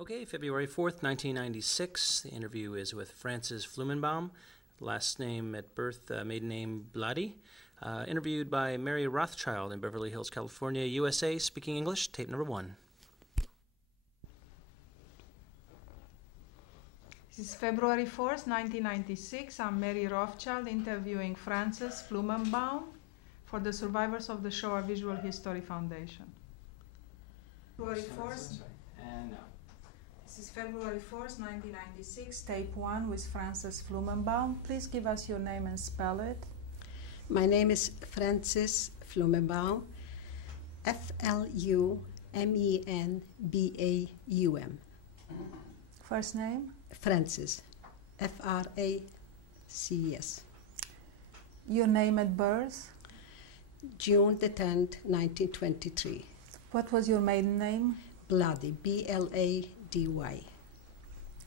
Okay, February 4th, 1996. The interview is with Frances Flumenbaum, last name at birth, maiden name Bloody. Interviewed by Mary Rothschild in Beverly Hills, California, USA, speaking English, tape number 1. This is February 4th, 1996. I'm Mary Rothschild interviewing Frances Flumenbaum for the survivors of the Shoah Visual History Foundation. February 4th. And now. This is February 4th, 1996, tape 1 with Frances Flumenbaum. Please give us your name and spell it. My name is Frances Flumenbaum, Flumenbaum. First name? Frances, Fraces. Your name at birth? June the 10th, 1923. What was your maiden name? Bloody, B-L-A-D-Y.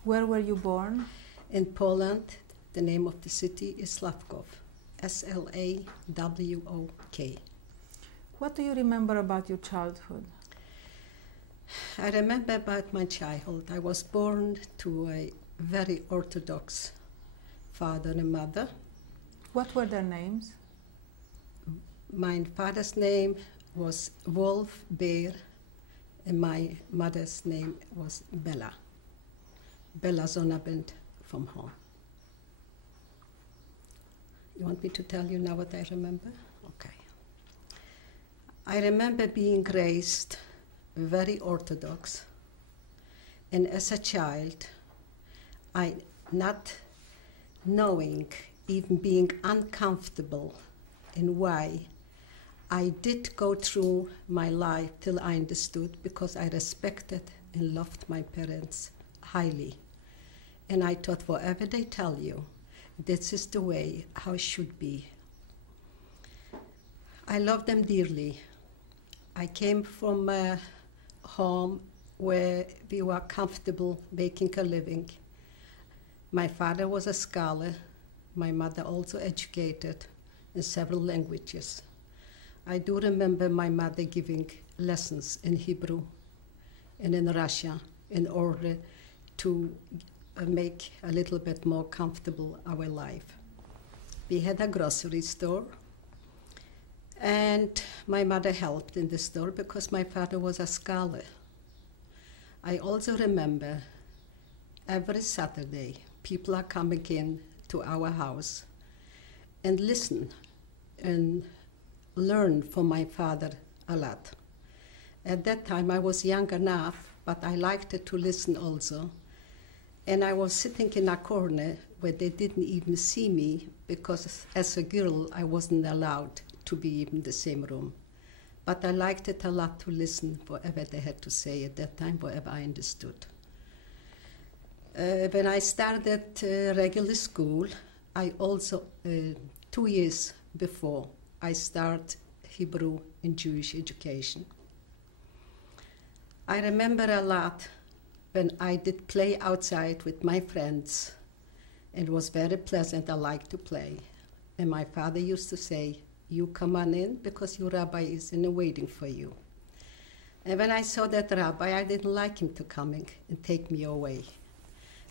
Where were you born? In Poland. The name of the city is Slavkov, S-L-A-W-O-K. What do you remember about your childhood? I remember about my childhood. I was born to a very Orthodox father and mother. What were their names? My father's name was Wolf Bear, and my mother's name was Bella. Bella Sonnabend from home. You want me to tell you now what I remember? Okay. I remember being raised very Orthodox, and as a child, I not knowing, even being uncomfortable in why I did go through my life till I understood, because I respected and loved my parents highly. And I thought, whatever they tell you, this is the way how it should be. I love them dearly. I came from a home where we were comfortable making a living. My father was a scholar. My mother also educated in several languages. I do remember my mother giving lessons in Hebrew and in Russian in order to make a little bit more comfortable our life. We had a grocery store, and my mother helped in the store because my father was a scholar. I also remember every Saturday people are coming in to our house and listen and learn from my father a lot. At that time I was young enough, but I liked to listen also. And I was sitting in a corner where they didn't even see me, because as a girl I wasn't allowed to be even in the same room. But I liked it a lot to listen whatever they had to say at that time, whatever I understood. When I started regular school, I also, 2 years before, I started Hebrew and Jewish education. I remember a lot when I did play outside with my friends. It was very pleasant. I liked to play. And my father used to say, you come on in because your rabbi is in waiting for you. And when I saw that rabbi, I didn't like him to come in and take me away.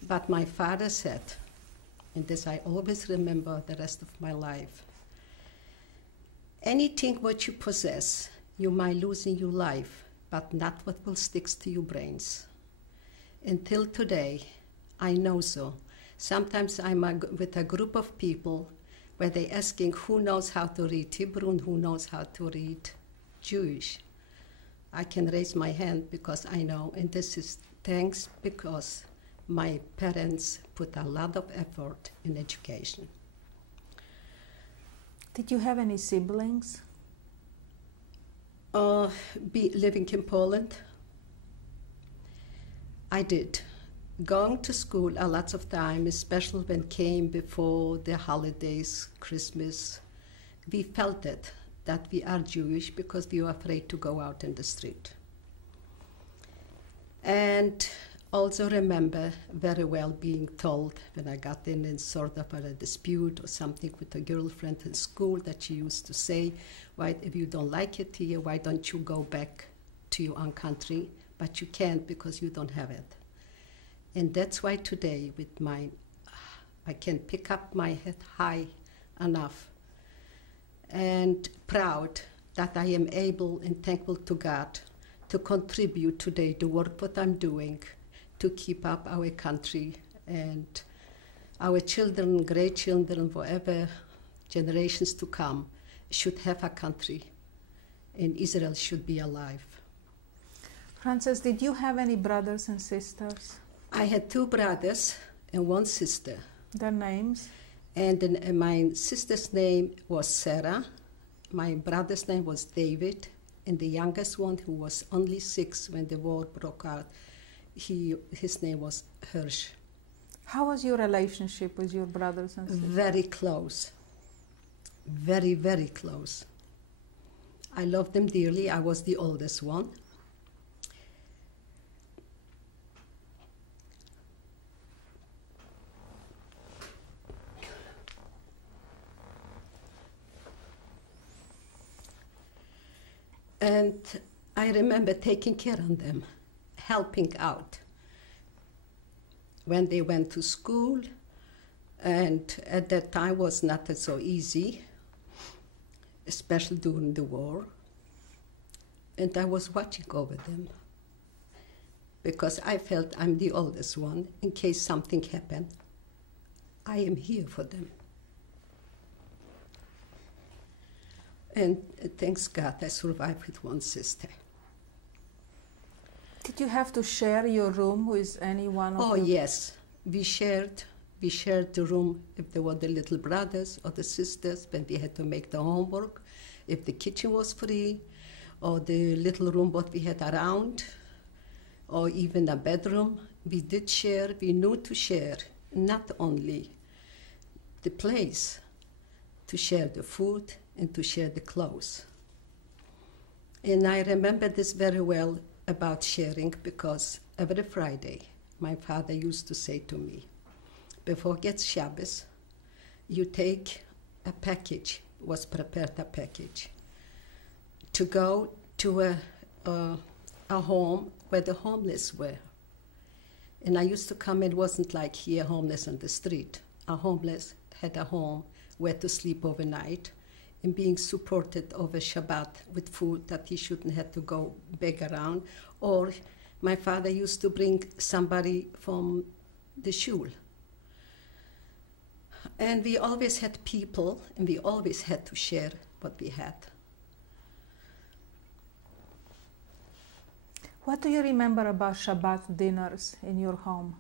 But my father said, and this I always remember the rest of my life, anything what you possess, you might lose in your life, but not what will stick to your brains. Until today, I know so. Sometimes I'm with a group of people where they're asking who knows how to read Hebrew and who knows how to read Jewish. I can raise my hand because I know, and this is thanks because my parents put a lot of effort in education. Did you have any siblings? Living in Poland, I did. Going to school a lot of time, especially when came before the holidays, Christmas, we felt it, that we are Jewish because we were afraid to go out in the street. And also remember very well being told when I got in sort of a dispute or something with a girlfriend in school that she used to say, why, if you don't like it here, why don't you go back to your own country? But you can't because you don't have it. And that's why today I can pick up my head high enough and proud that I am able and thankful to God to contribute today the work what I'm doing to keep up our country and our children, great children, whatever generations to come should have a country, and Israel should be alive. Frances, did you have any brothers and sisters? I had 2 brothers and 1 sister. Their names? And my sister's name was Sarah, my brother's name was David, and the youngest one, who was only 6 when the war broke out, his name was Hirsch. How was your relationship with your brothers and sisters? Very close. Very, very close. I loved them dearly. I was the oldest one. And I remember taking care of them, helping out. When they went to school, and at that time was not so easy, especially during the war. And I was watching over them because I felt I'm the oldest one. In case something happened, I am here for them. And thanks God, I survived with 1 sister. Did you have to share your room with anyone? Oh, yes. We shared the room if there were the little brothers or the sisters, when we had to make the homework, if the kitchen was free, or the little room what we had around, or even a bedroom. We did share, we knew to share, not only the place, to share the food and to share the clothes. And I remember this very well about sharing, because every Friday my father used to say to me, before it gets Shabbos, you take a package, was prepared a package, to go to a home where the homeless were. And I used to come, it wasn't like here, homeless on the street. A homeless had a home where to sleep overnight, and being supported over Shabbat with food that he shouldn't have to go beg around. Or my father used to bring somebody from the shul. And we always had people, and we always had to share what we had. What do you remember about Shabbat dinners in your home?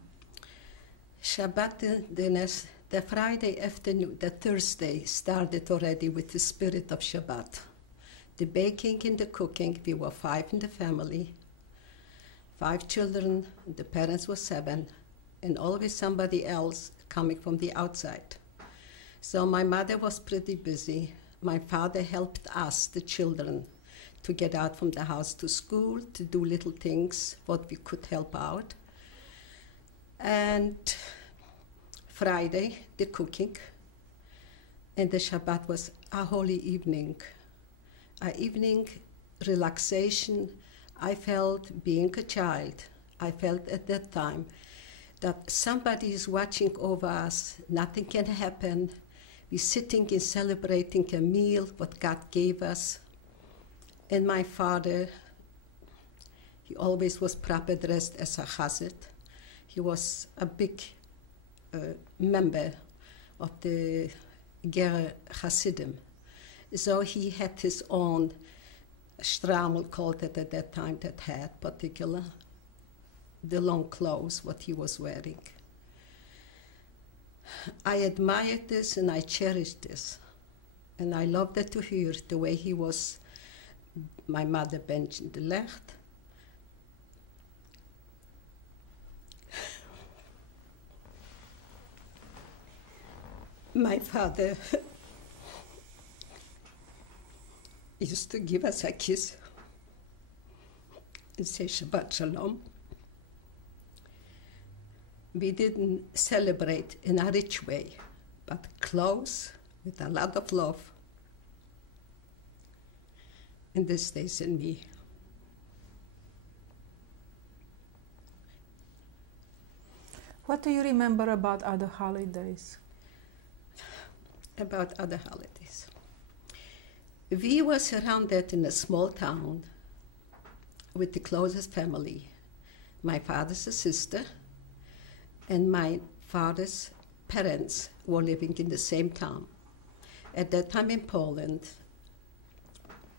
Shabbat dinners, the Friday afternoon, the Thursday started already with the spirit of Shabbat. The baking and the cooking, we were 5 in the family, 5 children, the parents were 7, and always somebody else coming from the outside. So my mother was pretty busy. My father helped us, the children, to get out from the house to school, to do little things, what we could help out. And Friday, the cooking. And the Shabbat was a holy evening. An evening relaxation. I felt, being a child, I felt at that time that somebody is watching over us, nothing can happen. We're sitting and celebrating a meal, what God gave us. And my father, he always was proper dressed as a chassid. He was a big member of the Ger Hasidim. So he had his own stramel, called it at that time, that had particular, the long clothes, what he was wearing. I admired this and I cherished this. And I loved it to hear the way he was. My mother bent in the left. My father used to give us a kiss and say Shabbat Shalom. We didn't celebrate in a rich way, but close, with a lot of love. And this stays in me. What do you remember about other holidays? About other holidays. We were surrounded in a small town with the closest family. My father's sister and my father's parents were living in the same town. At that time in Poland,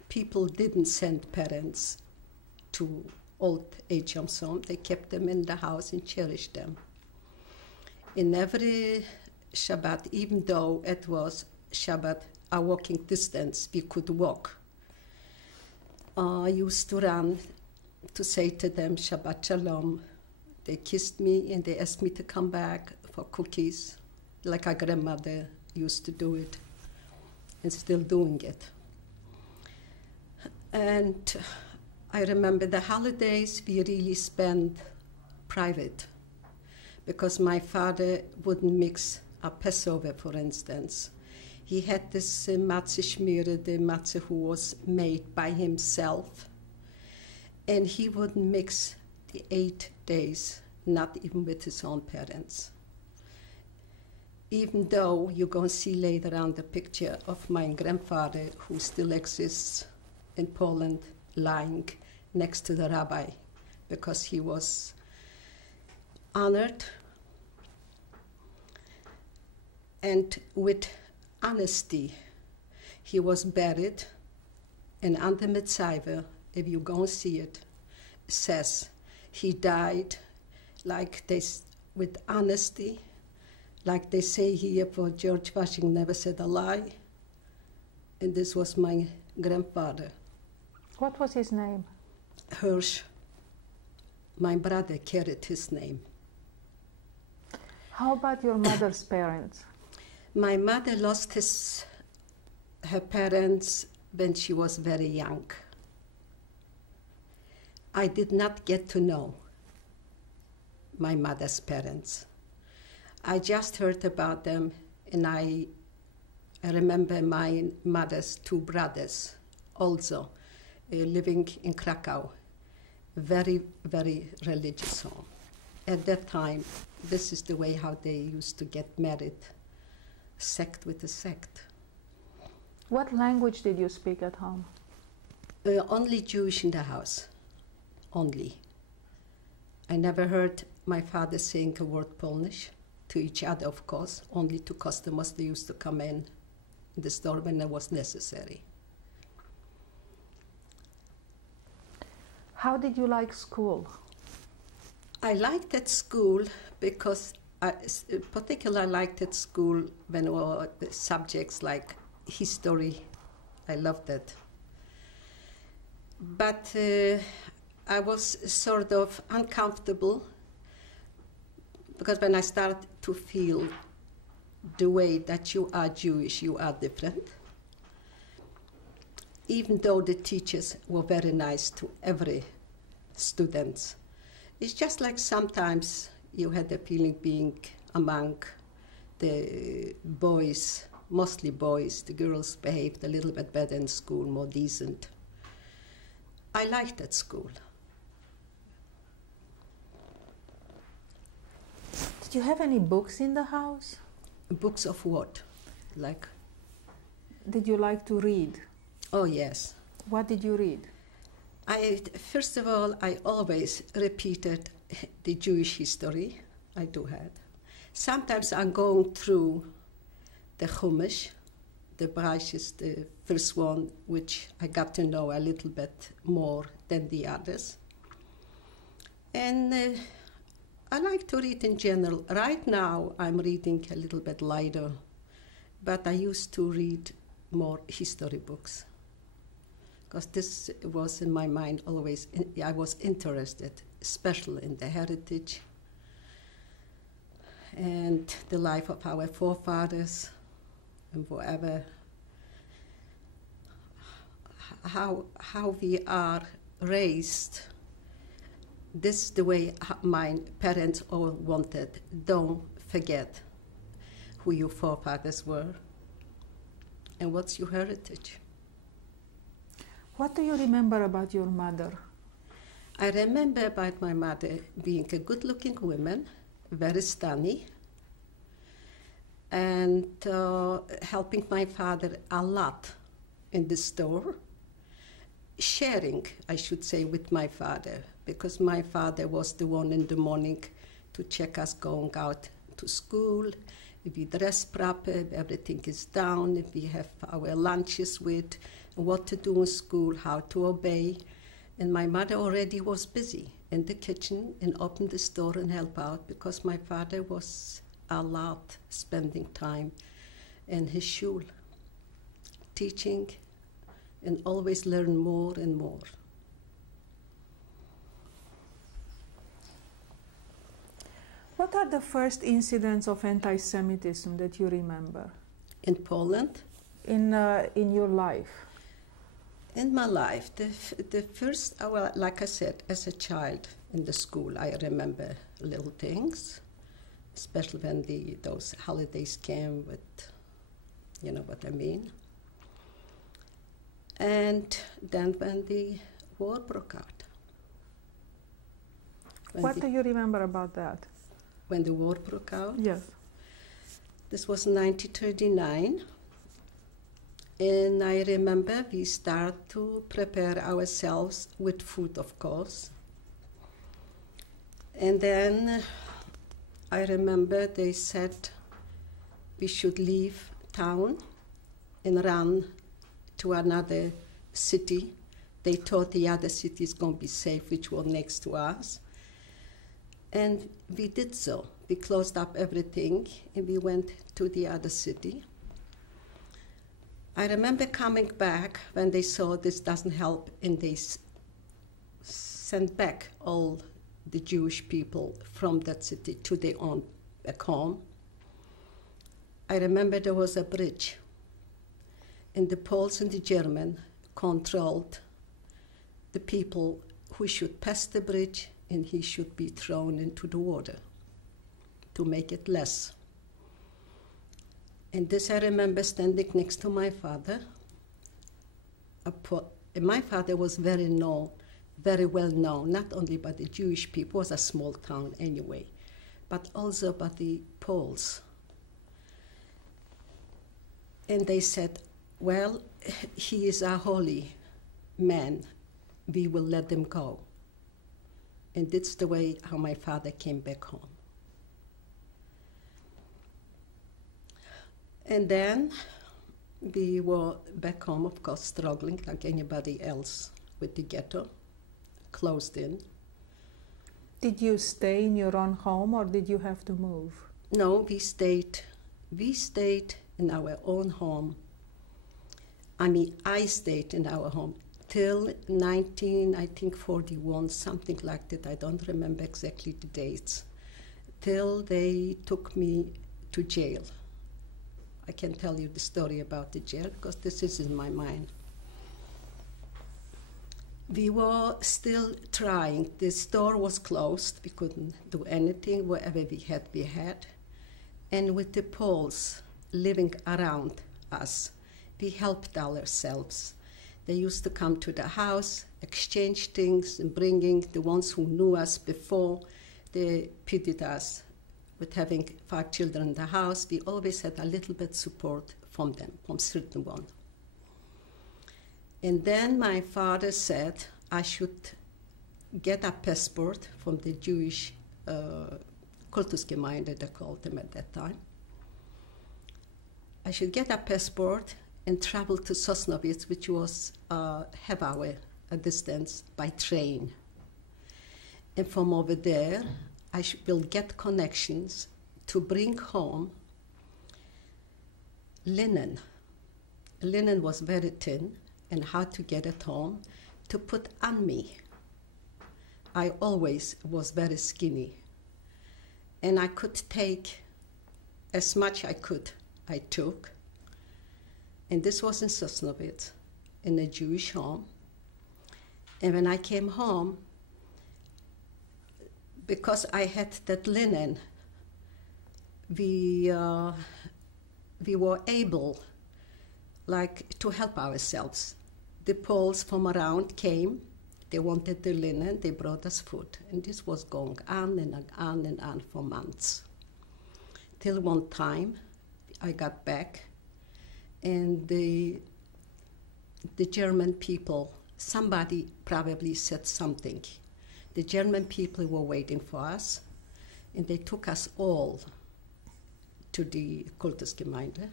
people didn't send parents to old age home. They kept them in the house and cherished them. In every Shabbat, even though it was Shabbat, a walking distance, we could walk. I used to run to say to them, Shabbat Shalom. They kissed me and they asked me to come back for cookies, like our grandmother used to do it, and still doing it. And I remember the holidays we really spent private, because my father wouldn't mix a Passover, for instance. He had this matzah shmira, the matzah who was made by himself, and he wouldn't mix the 8 days, not even with his own parents. Even though you're going to see later on the picture of my grandfather, who still exists in Poland, lying next to the rabbi, because he was honored and with honesty. He was buried, and on the mitzvah, if you go and see it, says he died like this, with honesty, like they say here, for George Washington never said a lie. And this was my grandfather. What was his name? Hirsch. My brother carried his name. How about your mother's parents? My mother lost her parents when she was very young. I did not get to know my mother's parents. I just heard about them, and I remember my mother's 2 brothers also living in Krakow, very, very religious home. At that time, this is the way how they used to get married, sect with a sect. What language did you speak at home? Only Jewish in the house, only. I never heard my father saying a word Polish, to each other, of course, only to customers. They used to come in the store when it was necessary. How did you like school? I liked at school because particularly liked at school when there were subjects like history. I loved it. But I was sort of uncomfortable because when I started to feel the way that you are Jewish, you are different, even though the teachers were very nice to every student. It's just like sometimes you had the feeling being among the boys, mostly boys. The girls behaved a little bit better in school, more decent. I liked that school. Did you have any books in the house? Books of what? Like? Did you like to read? Oh, yes. What did you read? First of all, I always repeated the Jewish history. I do have. Sometimes I'm going through the Chumash, the Brachis, the first one, which I got to know a little bit more than the others. And I like to read in general. Right now, I'm reading a little bit lighter, but I used to read more history books, because this was in my mind always. I was interested, especially in the heritage and the life of our forefathers, and whatever, how we are raised. This is the way my parents all wanted. Don't forget who your forefathers were and what's your heritage. What do you remember about your mother? I remember about my mother being a good-looking woman, very stunning, and helping my father a lot in the store, sharing, I should say, with my father, because my father was the one in the morning to check us going out to school, if we dress proper, if everything is down, if we have our lunches with, what to do in school, how to obey. And my mother already was busy in the kitchen and opened the store and help out, because my father was a lot spending time in his shul, teaching and always learn more and more. What are the first incidents of anti-Semitism that you remember? In Poland? In your life? In my life, the first, well, like I said, as a child in the school, I remember little things, especially when those holidays came with, you know what I mean. And then when the war broke out. What do you remember about that? When the war broke out? Yes. This was 1939. And I remember we started to prepare ourselves with food, of course. And then I remember they said we should leave town and run to another city. They thought the other city is going to be safe, which was next to us. And we did so. We closed up everything and we went to the other city. I remember coming back when they saw this doesn't help, and they sent back all the Jewish people from that city to their own back home. I remember there was a bridge, and the Poles and the Germans controlled the people who should pass the bridge, and he should be thrown into the water to make it less. And this I remember standing next to my father. And my father was very well known, not only by the Jewish people, it was a small town anyway, but also by the Poles. And they said, well, he is a holy man, we will let him go. And that's the way how my father came back home. And then we were back home, of course, struggling like anybody else with the ghetto, closed in. Did you stay in your own home or did you have to move? No, we stayed in our own home. I stayed in our home till 1941, something like that. I don't remember exactly the dates. Till they took me to jail. I can tell you the story about the jail because this is in my mind. We were still trying. The store was closed. We couldn't do anything. Wherever we had. And with the Poles living around us, we helped ourselves. They used to come to the house, exchange things, and bringing the ones who knew us before. They pitied us. With having 5 children in the house, we always had a little bit support from them, from certain one. And then my father said I should get a passport from the Jewish Kultusgemeinde, they called them at that time. I should get a passport and travel to Sosnowiec, which was half-hour distance by train. And from over there, I will get connections to bring home linen. Linen was very thin, and how to get it home to put on me. I always was very skinny, and I could take as much I could. I took, and this was in Sosnowiec, in a Jewish home. And when I came home, because I had that linen, we were able, to help ourselves. The Poles from around came, They wanted the linen, they brought us food. And this was going on and on and on for months. Till one time, I got back, and the German people, somebody probably said something. The German people were waiting for us, and they took us all to the Kultusgemeinde.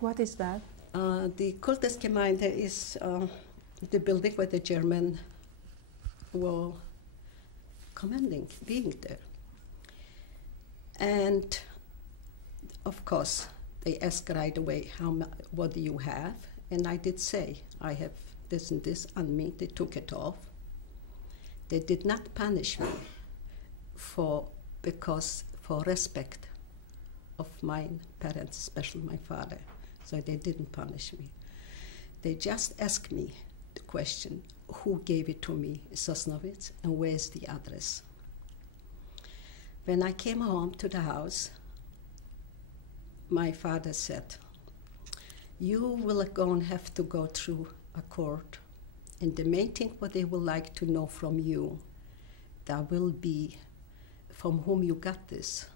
What is that? The Kultusgemeinde is the building where the German were commanding, being there. And of course, they asked right away, what do you have? And I did say, I have this and this on me. They took it off. They did not punish me for respect of my parents, especially my father. So they didn't punish me. They just asked me the question, who gave it to me, Sosnovitz, and where's the address? When I came home to the house, my father said, you will have to go through a court, and the main thing what they would like to know from you, that will be from whom you got this.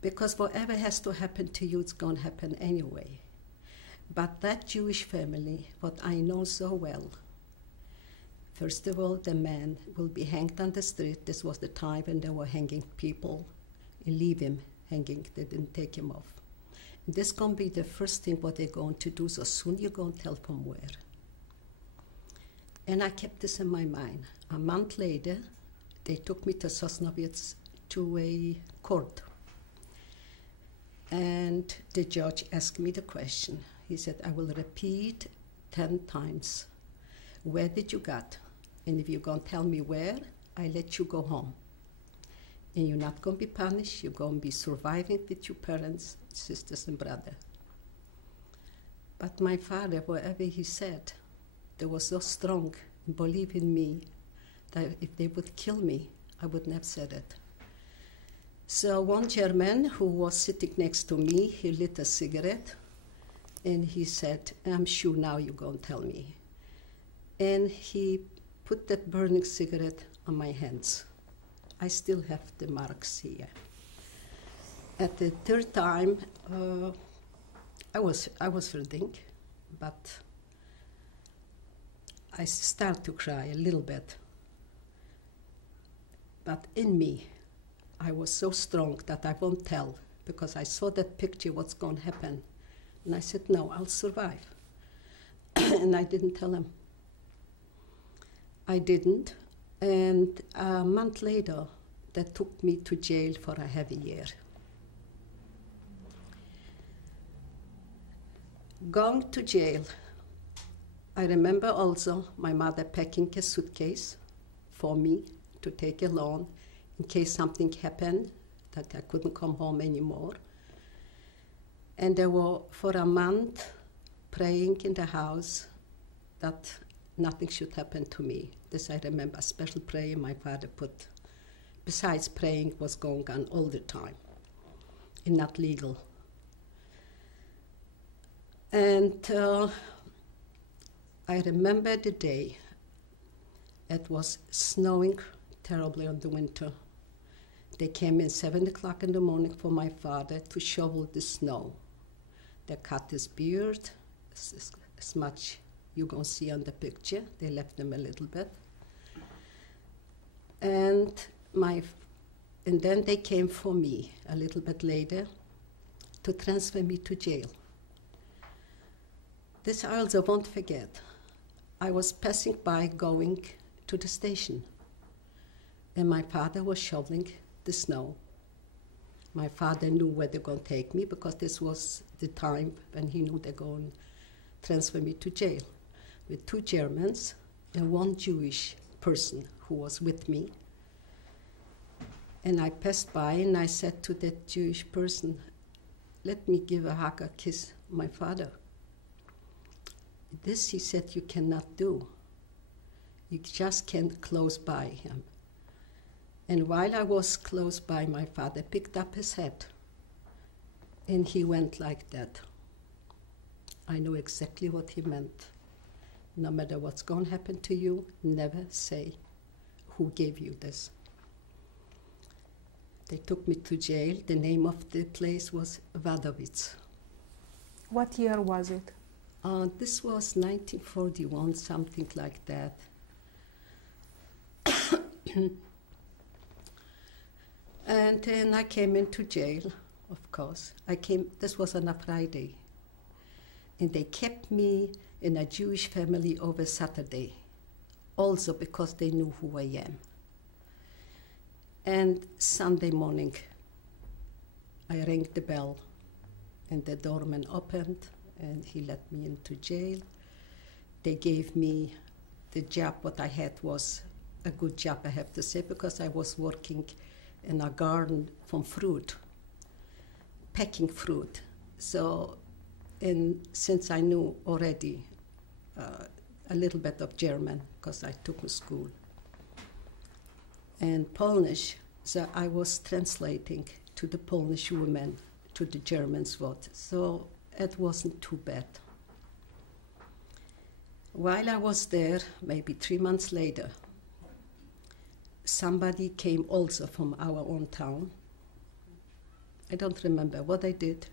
Because whatever has to happen to you, it's going to happen anyway. But that Jewish family, what I know so well, first of all, the man will be hanged on the street. This was the time when they were hanging people and leave him hanging. They didn't take him off. And this is going to be the first thing what they're going to do. So soon you're going to tell from where. And I kept this in my mind. A month later, they took me to Sosnovitz to a court. And the judge asked me the question. He said, I will repeat 10 times. Where did you get? And if you're going to tell me where, I let you go home. And you're not going to be punished. You're going to be surviving with your parents, sisters, and brother. But my father, whatever he said, they were so strong and believe in me that if they would kill me, I wouldn't have said it. So one German who was sitting next to me, he lit a cigarette, and he said, I'm sure now you're going to tell me. And he put that burning cigarette on my hands. I still have the marks here. At the third time, I was hurting, but I started to cry a little bit. But in me, I was so strong that I won't tell, because I saw that picture, what's going to happen. And I said, no, I'll survive. And I didn't tell him. I didn't. And a month later, they took me to jail for a heavy year. Going to jail, I remember also my mother packing a suitcase for me to take along in case something happened, that I couldn't come home anymore. And they were, for a month, praying in the house that nothing should happen to me. This I remember, a special prayer my father put. Besides praying was going on all the time, and not legal. And I remember the day, it was snowing terribly in the winter. They came in 7 o'clock in the morning for my father to shovel the snow. They cut his beard, as much you're going to see on the picture. They left him a little bit. And then they came for me a little bit later to transfer me to jail. This I also won't forget. I was passing by going to the station, and my father was shoveling the snow. My father knew where they're going to take me, because this was the time when he knew they're going to transfer me to jail, with 2 Germans and 1 Jewish person who was with me. And I passed by and I said to that Jewish person, let me give a hug, a kiss my father. This, he said, you cannot do. You just can't close by him. And while I was close by, my father picked up his head, and he went like that. I knew exactly what he meant. no matter what's going to happen to you, never say who gave you this. They took me to jail. The name of the place was Wadowitz. What year was it? This was 1941, something like that. And then I came into jail, of course. This was on a Friday. And they kept me in a Jewish family over Saturday, also because they knew who I am. And Sunday morning, I rang the bell, and the doorman opened, and he let me into jail. They gave me the job. What I had was a good job, I have to say, because I was working in a garden from fruit, packing fruit. So, since I knew already a little bit of German, because I took a school, and Polish, so I was translating to the Polish women, to the Germans what. So it wasn't too bad. While I was there, maybe 3 months later, somebody came also from our own town. I don't remember what they did,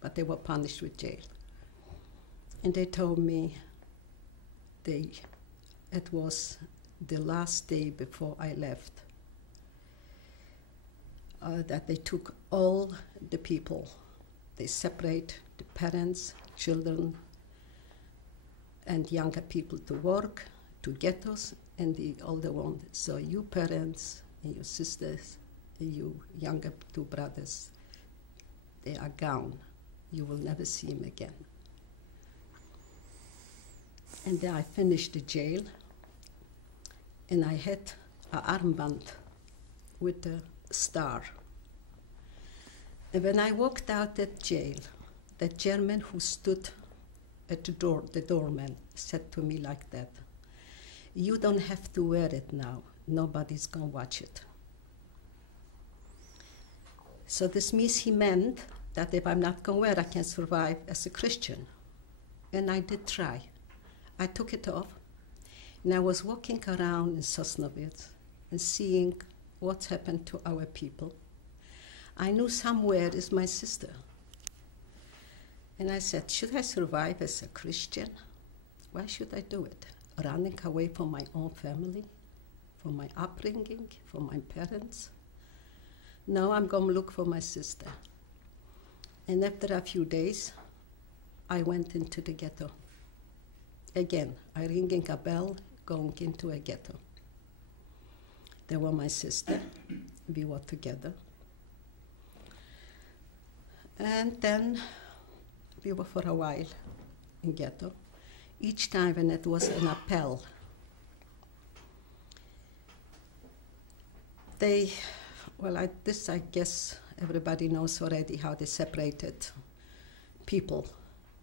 but they were punished with jail. And they told me it was the last day before I left, that they took all the people. They separate the parents, children, and younger people to work, to ghettos, and the older ones. So you parents and your sisters and you younger two brothers, they are gone. You will never see them again. And then I finished the jail, and I had an armband with a star. And when I walked out that jail, the German who stood at the door, the doorman, said to me like that, "You don't have to wear it now. Nobody's gonna watch it." So this means he meant that if I'm not gonna wear it, I can survive as a Christian. And I did try. I took it off, and I was walking around in Sosnowiec and seeing what's happened to our people. I knew somewhere is my sister. And I said, should I survive as a Christian? Why should I do it? Running away from my own family, from my upbringing, from my parents? No, I'm going to look for my sister. And after a few days, I went into the ghetto. Again, I ringing a bell, going into a ghetto. There were my sister. We were together. And then we were for a while in ghetto. Each time when it was an appel, this I guess everybody knows already how they separated people.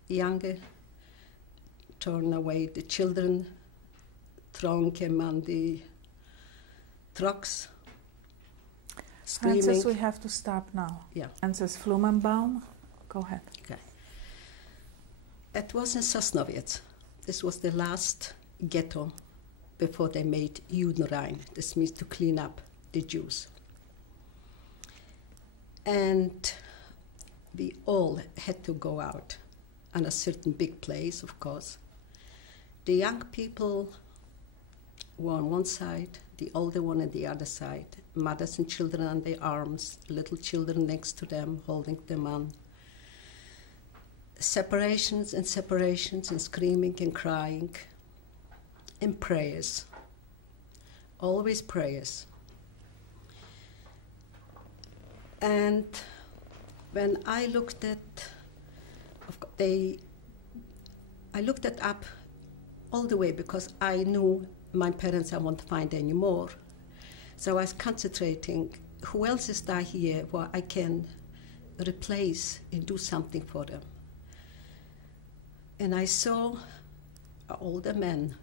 Younger, turn away the children, throwing them on the trucks, screaming. Frances, we have to stop now. Yeah. Frances Flumenbaum, go ahead. Okay. It was in Sosnowiec. This was the last ghetto before they made Judenrein. This means to clean up the Jews. And we all had to go out on a certain big place, of course. The young people were on one side, the older one on the other side, mothers and children on their arms, little children next to them, holding them on. Separations and screaming and crying, and prayers, always prayers. And when I looked at, I looked it up all the way because I knew my parents I won't find anymore. So I was concentrating, who else is there here where I can replace and do something for them? And I saw an older man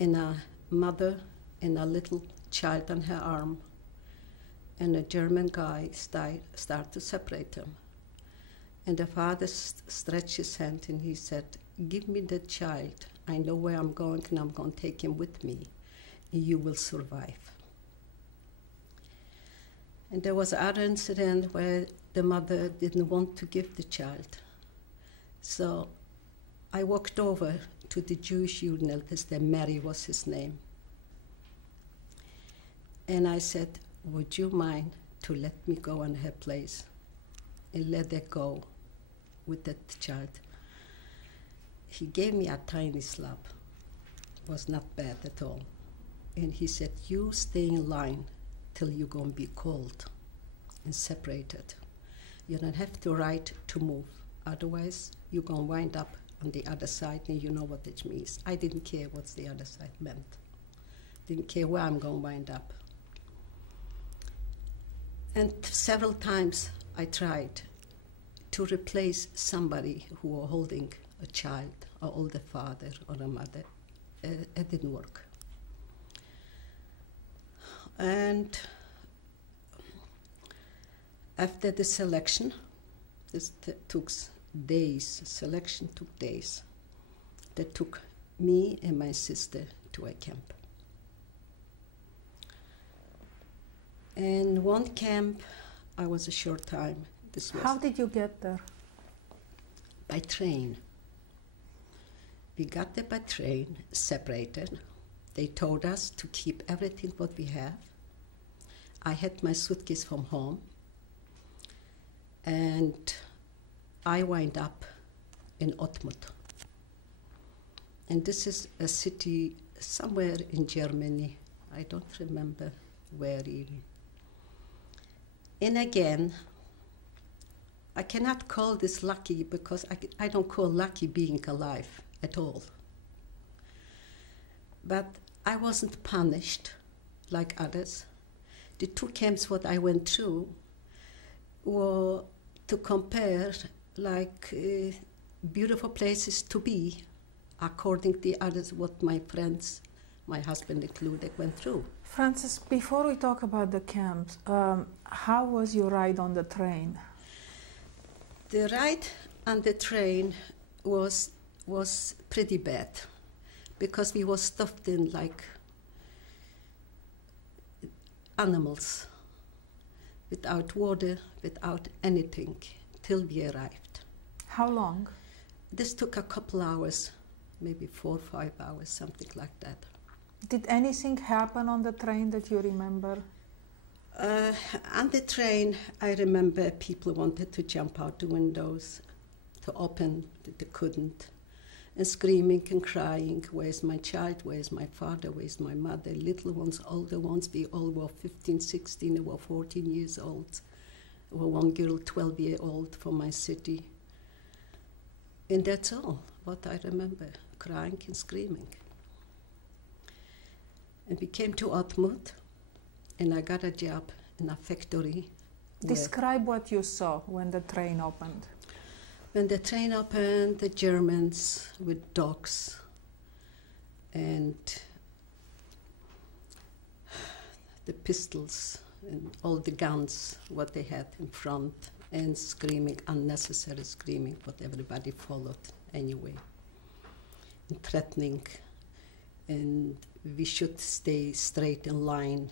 and a mother and a little child on her arm, and a German guy started to separate them. And the father stretched his hand and he said, give me the child. I know where I'm going, and I'm going to take him with me. And you will survive. And there was another incident where the mother didn't want to give the child. So I walked over to the Jewish journalist, and Mary was his name. And I said, would you mind to let me go in her place and let her go with that child? He gave me a tiny slap. It was not bad at all. And he said, you stay in line till you're going to be called and separated. You don't have the right to move. Otherwise, you're going to wind up on the other side, and you know what it means. I didn't care what the other side meant. Didn't care where I'm going to wind up. And several times I tried to replace somebody who was holding a child, or older father or a mother. It didn't work. And after the selection, this took days, selection took days. They took me and my sister to a camp. In one camp, I was a short time. How did you get there? By train. We got there by train, separated. They told us to keep everything what we have. I had my suitcase from home, and I wind up in Otmut. And this is a city somewhere in Germany. I don't remember where even. And again, I cannot call this lucky, because I don't call lucky being alive at all. But I wasn't punished like others. The two camps what I went through were to compare like beautiful places to be, according to the others what my friends, my husband included, went through. Frances, before we talk about the camps, how was your ride on the train? The ride on the train was pretty bad, because we were stuffed in like animals, without water, without anything, till we arrived. How long? This took a couple hours, maybe 4 or 5 hours, something like that. Did anything happen on the train that you remember? On the train, I remember people wanted to jump out the windows, to open, they couldn't, and screaming and crying, where's my child, where's my father, where's my mother, little ones, older ones, we all were 15, 16, they were 14 years old. There were one girl, 12-year-old from my city. And that's all what I remember, crying and screaming. And we came to Otmut, and I got a job in a factory. Describe what you saw when the train opened. When the train opened, the Germans with dogs and the pistols and all the guns, what they had in front, and screaming, unnecessary screaming, but everybody followed anyway, and threatening, and we should stay straight in line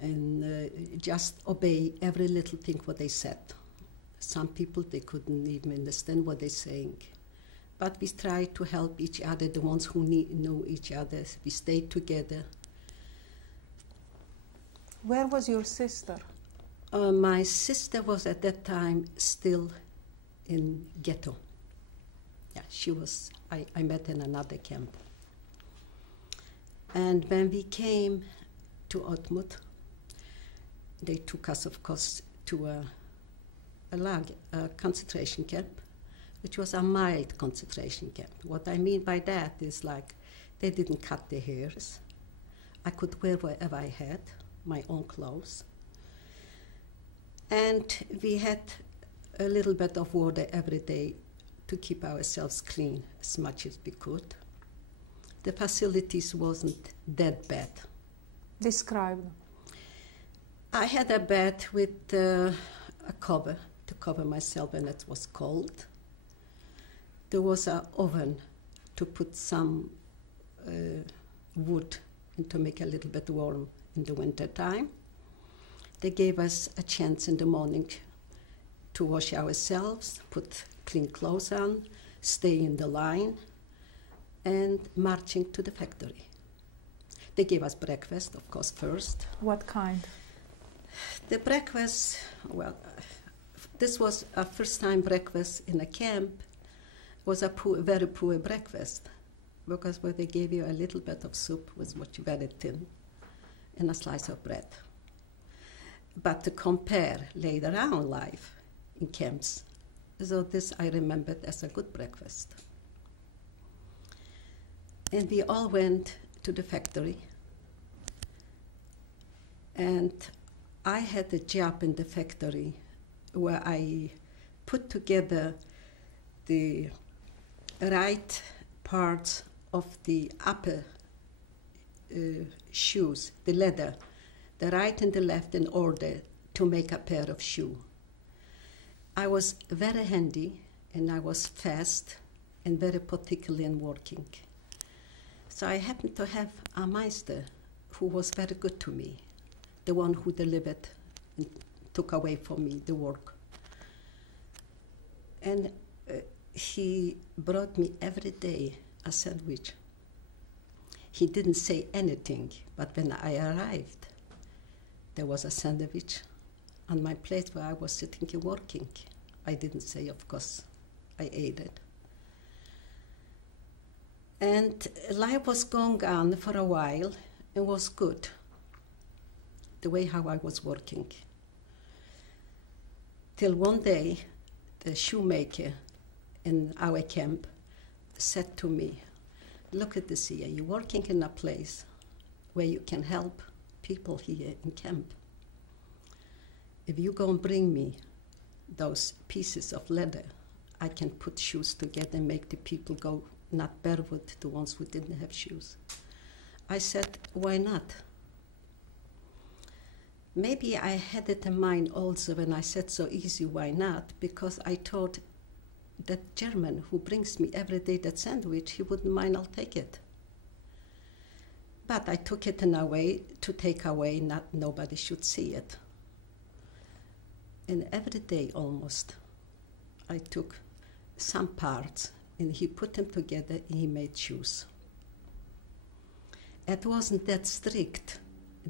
and just obey every little thing what they said. Some people, they couldn't even understand what they're saying. But we tried to help each other, the ones who know each other. We stayed together. Where was your sister? My sister was at that time still in ghetto. Yeah, she was, I met in another camp. And when we came to Otmut, they took us, of course, to a concentration camp, which was a mild concentration camp. What I mean by that is like they didn't cut their hairs. I could wear whatever I had, my own clothes. And we had a little bit of water every day to keep ourselves clean as much as we could. The facilities wasn't that bad. Describe. I had a bed with a cover to cover myself when it was cold. there was an oven to put some wood and to make a little bit warm in the winter time. They gave us a chance in the morning to wash ourselves, put clean clothes on, stay in the line, and marching to the factory. They gave us breakfast, of course, first. What kind? The breakfast, well, this was our first time breakfast in a camp. It was a very poor breakfast, because they gave you a little bit of soup was very thin, and a slice of bread. But to compare later on life in camps, so this I remembered as a good breakfast. And we all went to the factory, and I had a job in the factory where I put together the right parts of the upper shoes, the leather, the right and the left in order to make a pair of shoes. I was very handy, and I was fast and very particular in working. So I happened to have a meister who was very good to me, the one who delivered and took away from me the work. And he brought me every day a sandwich. He didn't say anything, but when I arrived, there was a sandwich on my plate where I was sitting and working. I didn't say, of course, I ate it. And life was going on for a while. It was good, the way how I was working. Till one day, the shoemaker in our camp said to me, look at this here, you're working in a place where you can help people here in camp. If you go and bring me those pieces of leather, I can put shoes together and make the people go not barefoot, the ones who didn't have shoes. I said, why not? Maybe I had it in mind also when I said so easy, why not? Because I thought that German who brings me every day that sandwich, he wouldn't mind, I'll take it. But I took it in a way to take away, not nobody should see it. And every day almost, I took some parts and he put them together and he made shoes. It wasn't that strict.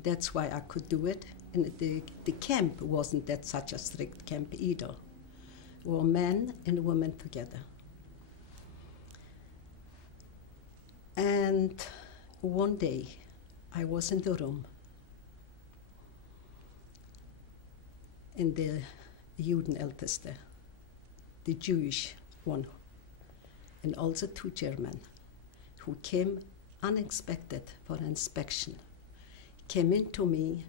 That's why I could do it. And the camp wasn't that such a strict camp either. We were men and women together. And one day, I was in the room, in the Judenälteste, the Jewish one, and also two German, who came unexpected for inspection, came into me,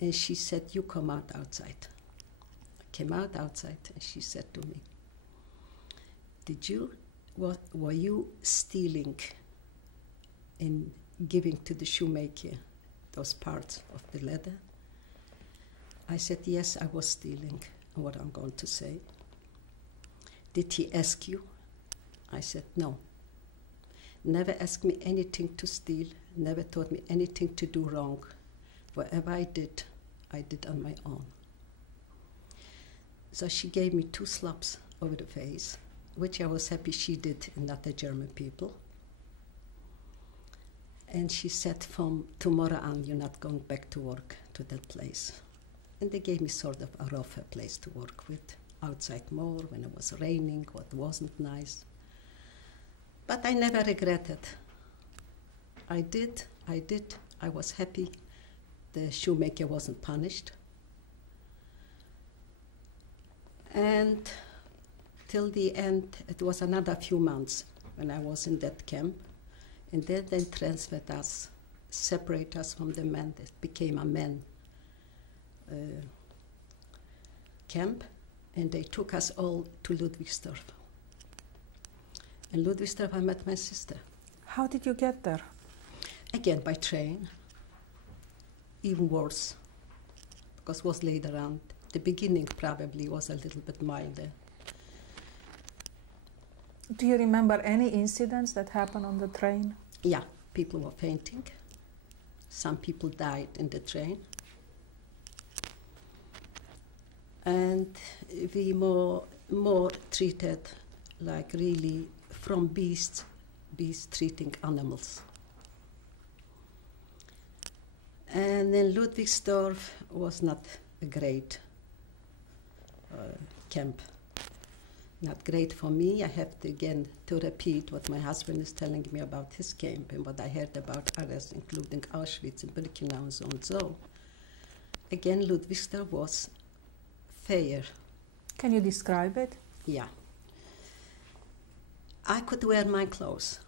and she said, you come out outside. I came out outside, and she said to me, were you stealing and giving to the shoemaker those parts of the leather? I said, yes, I was stealing, and what I'm going to say. Did he ask you? I said, no. Never asked me anything to steal, never taught me anything to do wrong. Whatever I did on my own. So she gave me 2 slaps over the face, which I was happy she did and not the German people. And she said, from tomorrow on, you're not going back to work to that place. And they gave me sort of a rougher place to work with, outside more, when it was raining, what wasn't nice. But I never regretted. I did, I was happy. The shoemaker wasn't punished. And till the end, it was another few months when I was in that camp. And then they transferred us, separate us from the men. It became a men camp, and they took us all to Ludwigsdorf. In Ludwigsdorf, I met my sister. How did you get there? Again, by train. Even worse, because it was later on. The beginning probably was a little bit milder. Do you remember any incidents that happened on the train? Yeah, people were fainting. Some people died in the train. And we more treated like really from beasts treating animals. And then Ludwigsdorf was not a great camp. Not great for me. I have to again to repeat what my husband is telling me about his camp and what I heard about others, including Auschwitz and Birkenau and so and so. Again, Ludwigsdorf was fair. Can you describe it? Yeah. I could wear my clothes.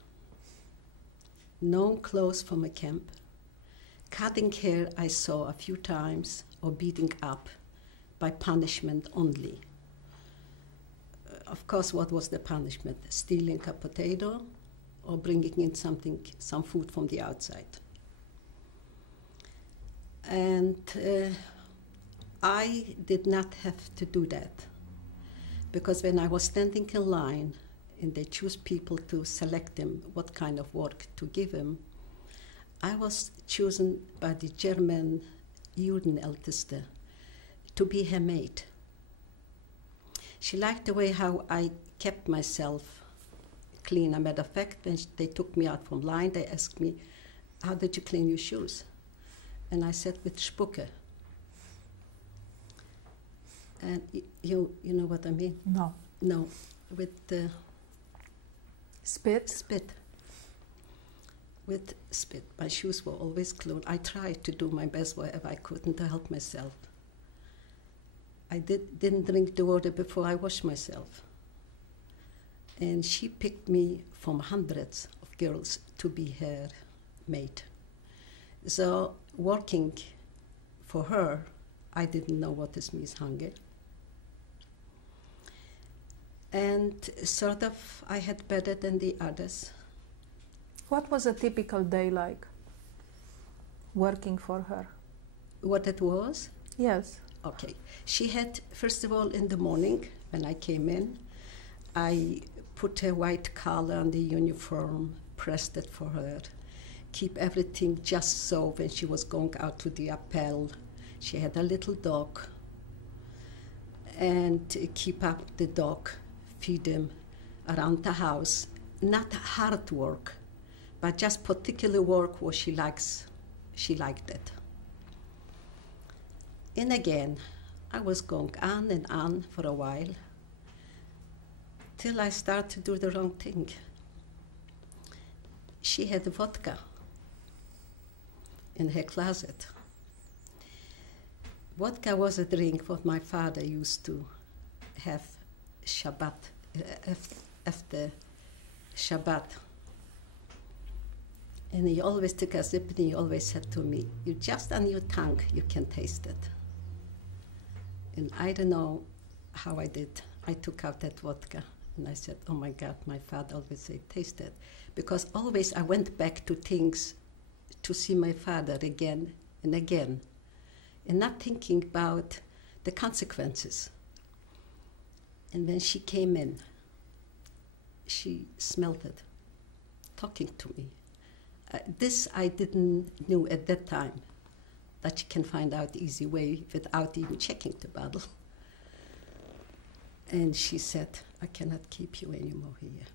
No clothes from a camp. Cutting hair I saw a few times, or beating up by punishment only. Of course, what was the punishment? Stealing a potato or bringing in some food from the outside. And I did not have to do that, because when I was standing in line and they choose people to select them what kind of work to give them, I was chosen by the German Judenälteste to be her maid. She liked the way how I kept myself clean. As a matter of fact, when they took me out from line, they asked me, "How did you clean your shoes?" And I said, "With Spucke." And you know what I mean? No. No, with Spit? spit. With spit. My shoes were always clean. I tried to do my best wherever I could and to help myself. I didn't drink the water before I washed myself. And she picked me from hundreds of girls to be her maid. So working for her, I didn't know what this means, hunger. And sort of I had better than the others. What was a typical day like working for her? What it was? Yes. Okay. She had, first of all, in the morning, when I came in, I put a white collar on the uniform, pressed it for her, keep everything just so when she was going out to the appel. She had a little dog, and keep up the dog, feed him around the house. Not hard work, but just particular work where she liked it. And again, I was going on and on for a while, till I started to do the wrong thing. She had vodka in her closet. Vodka was a drink what my father used to have Shabbat, after Shabbat. And he always took a sip and he always said to me, "You just on your tongue, you can taste it." And I don't know how I did. I took out that vodka and I said, "Oh my God," my father always said, "Taste it." Because always I went back to things to see my father again and again, and not thinking about the consequences. And when she came in, she smelled it, talking to me. This I didn't know at that time, that you can find out the easy way without even checking the bottle. And she said, "I cannot keep you anymore here."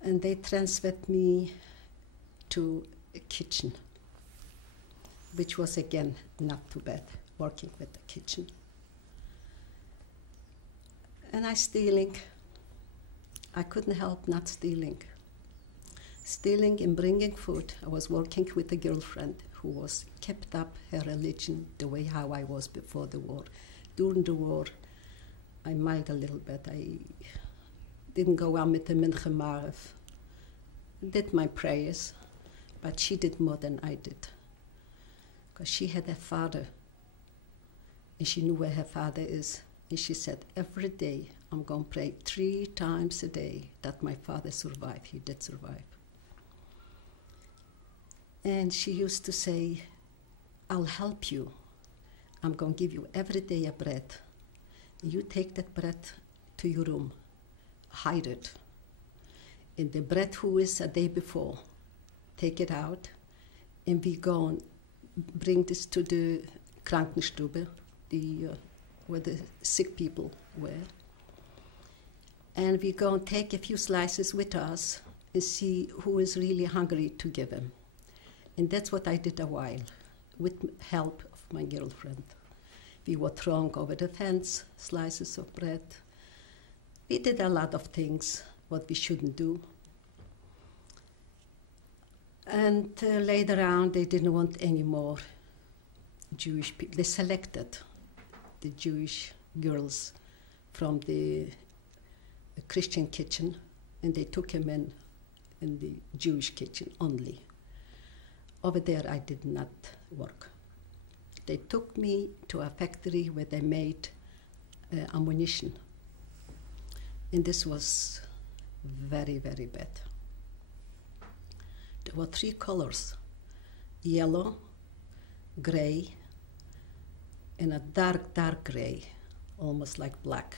And they transferred me to a kitchen, which was again not too bad, working with the kitchen. And I stealing. I couldn't help not stealing. Stealing and bringing food. I was working with a girlfriend who was kept up her religion the way how I was before the war. During the war, I mild a little bit. I didn't go on with the Mincha Maariv. Did my prayers, but she did more than I did. Because she had a father, and she knew where her father is. And she said, "Every day I'm going to pray 3 times a day that my father survived." He did survive. And she used to say, "I'll help you. I'm going to give you every day a bread. you take that bread to your room, hide it. And the bread who is a day before, take it out, and we go and bring this to the Krankenstube, where the sick people were. And we go and take a few slices with us and see who is really hungry to give them. And that's what I did a while, with help of my girlfriend. We were throwing over the fence slices of bread. We did a lot of things what we shouldn't do. And later on, they didn't want any more Jewish people. They selected the Jewish girls from the Christian kitchen, and they took them in the Jewish kitchen only. Over there, I did not work. They took me to a factory where they made ammunition. And this was very, very bad. There were 3 colors, yellow, gray, and a dark, dark gray, almost like black.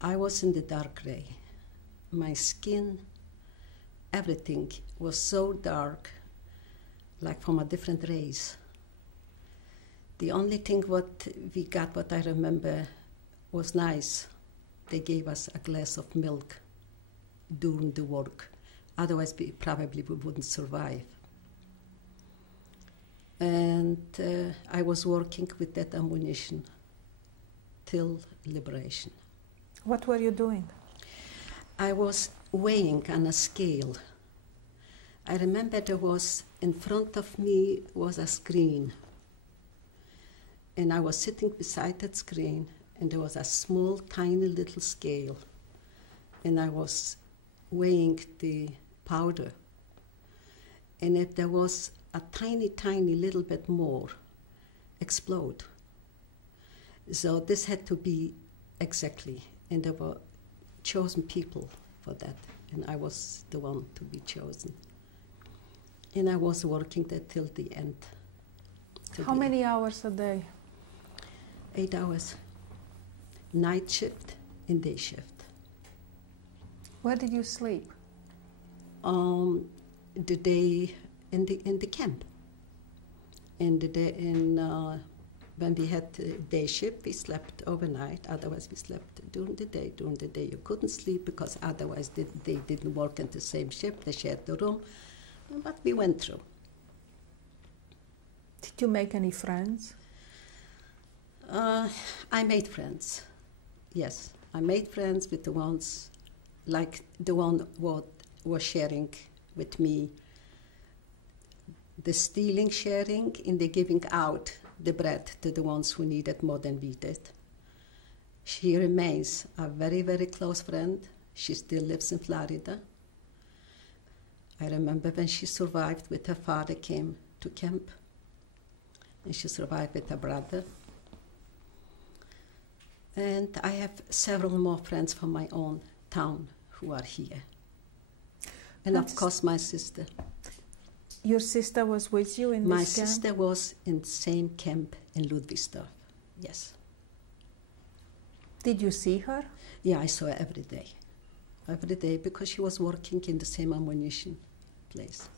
I was in the dark gray. My skin, everything was so dark, like from a different race. The only thing what we got, what I remember, was nice. They gave us a glass of milk during the work. Otherwise, we wouldn't survive. And I was working with that ammunition till liberation. What were you doing? I was weighing on a scale. I remember there was, in front of me was a screen. And I was sitting beside that screen, and there was a small, tiny little scale. And I was weighing the powder. And if there was a tiny, tiny little bit more, explode. So this had to be exactly. And there were chosen people for that. And I was the one to be chosen. And I was working there till the end. How many hours a day? 8 hours. Night shift and day shift. Where did you sleep? The day in the camp. And the day when we had day shift, we slept overnight. Otherwise, we slept during the day. During the day, you couldn't sleep because otherwise they didn't work in the same shift. They shared the room. But we went through. Did you make any friends? I made friends. Yes, I made friends with the ones, like the one what was sharing with me, the stealing, sharing, and the giving out the bread to the ones who needed more than we did. She remains a very, very close friend. She still lives in Florida. I remember when she survived with her father came to camp, and she survived with her brother. And I have several more friends from my own town who are here. And of course my sister. Your sister was with you in this camp? My sister was in the same camp in Ludwigsdorf, yes. Did you see her? Yeah, I saw her every day, because she was working in the same ammunition place.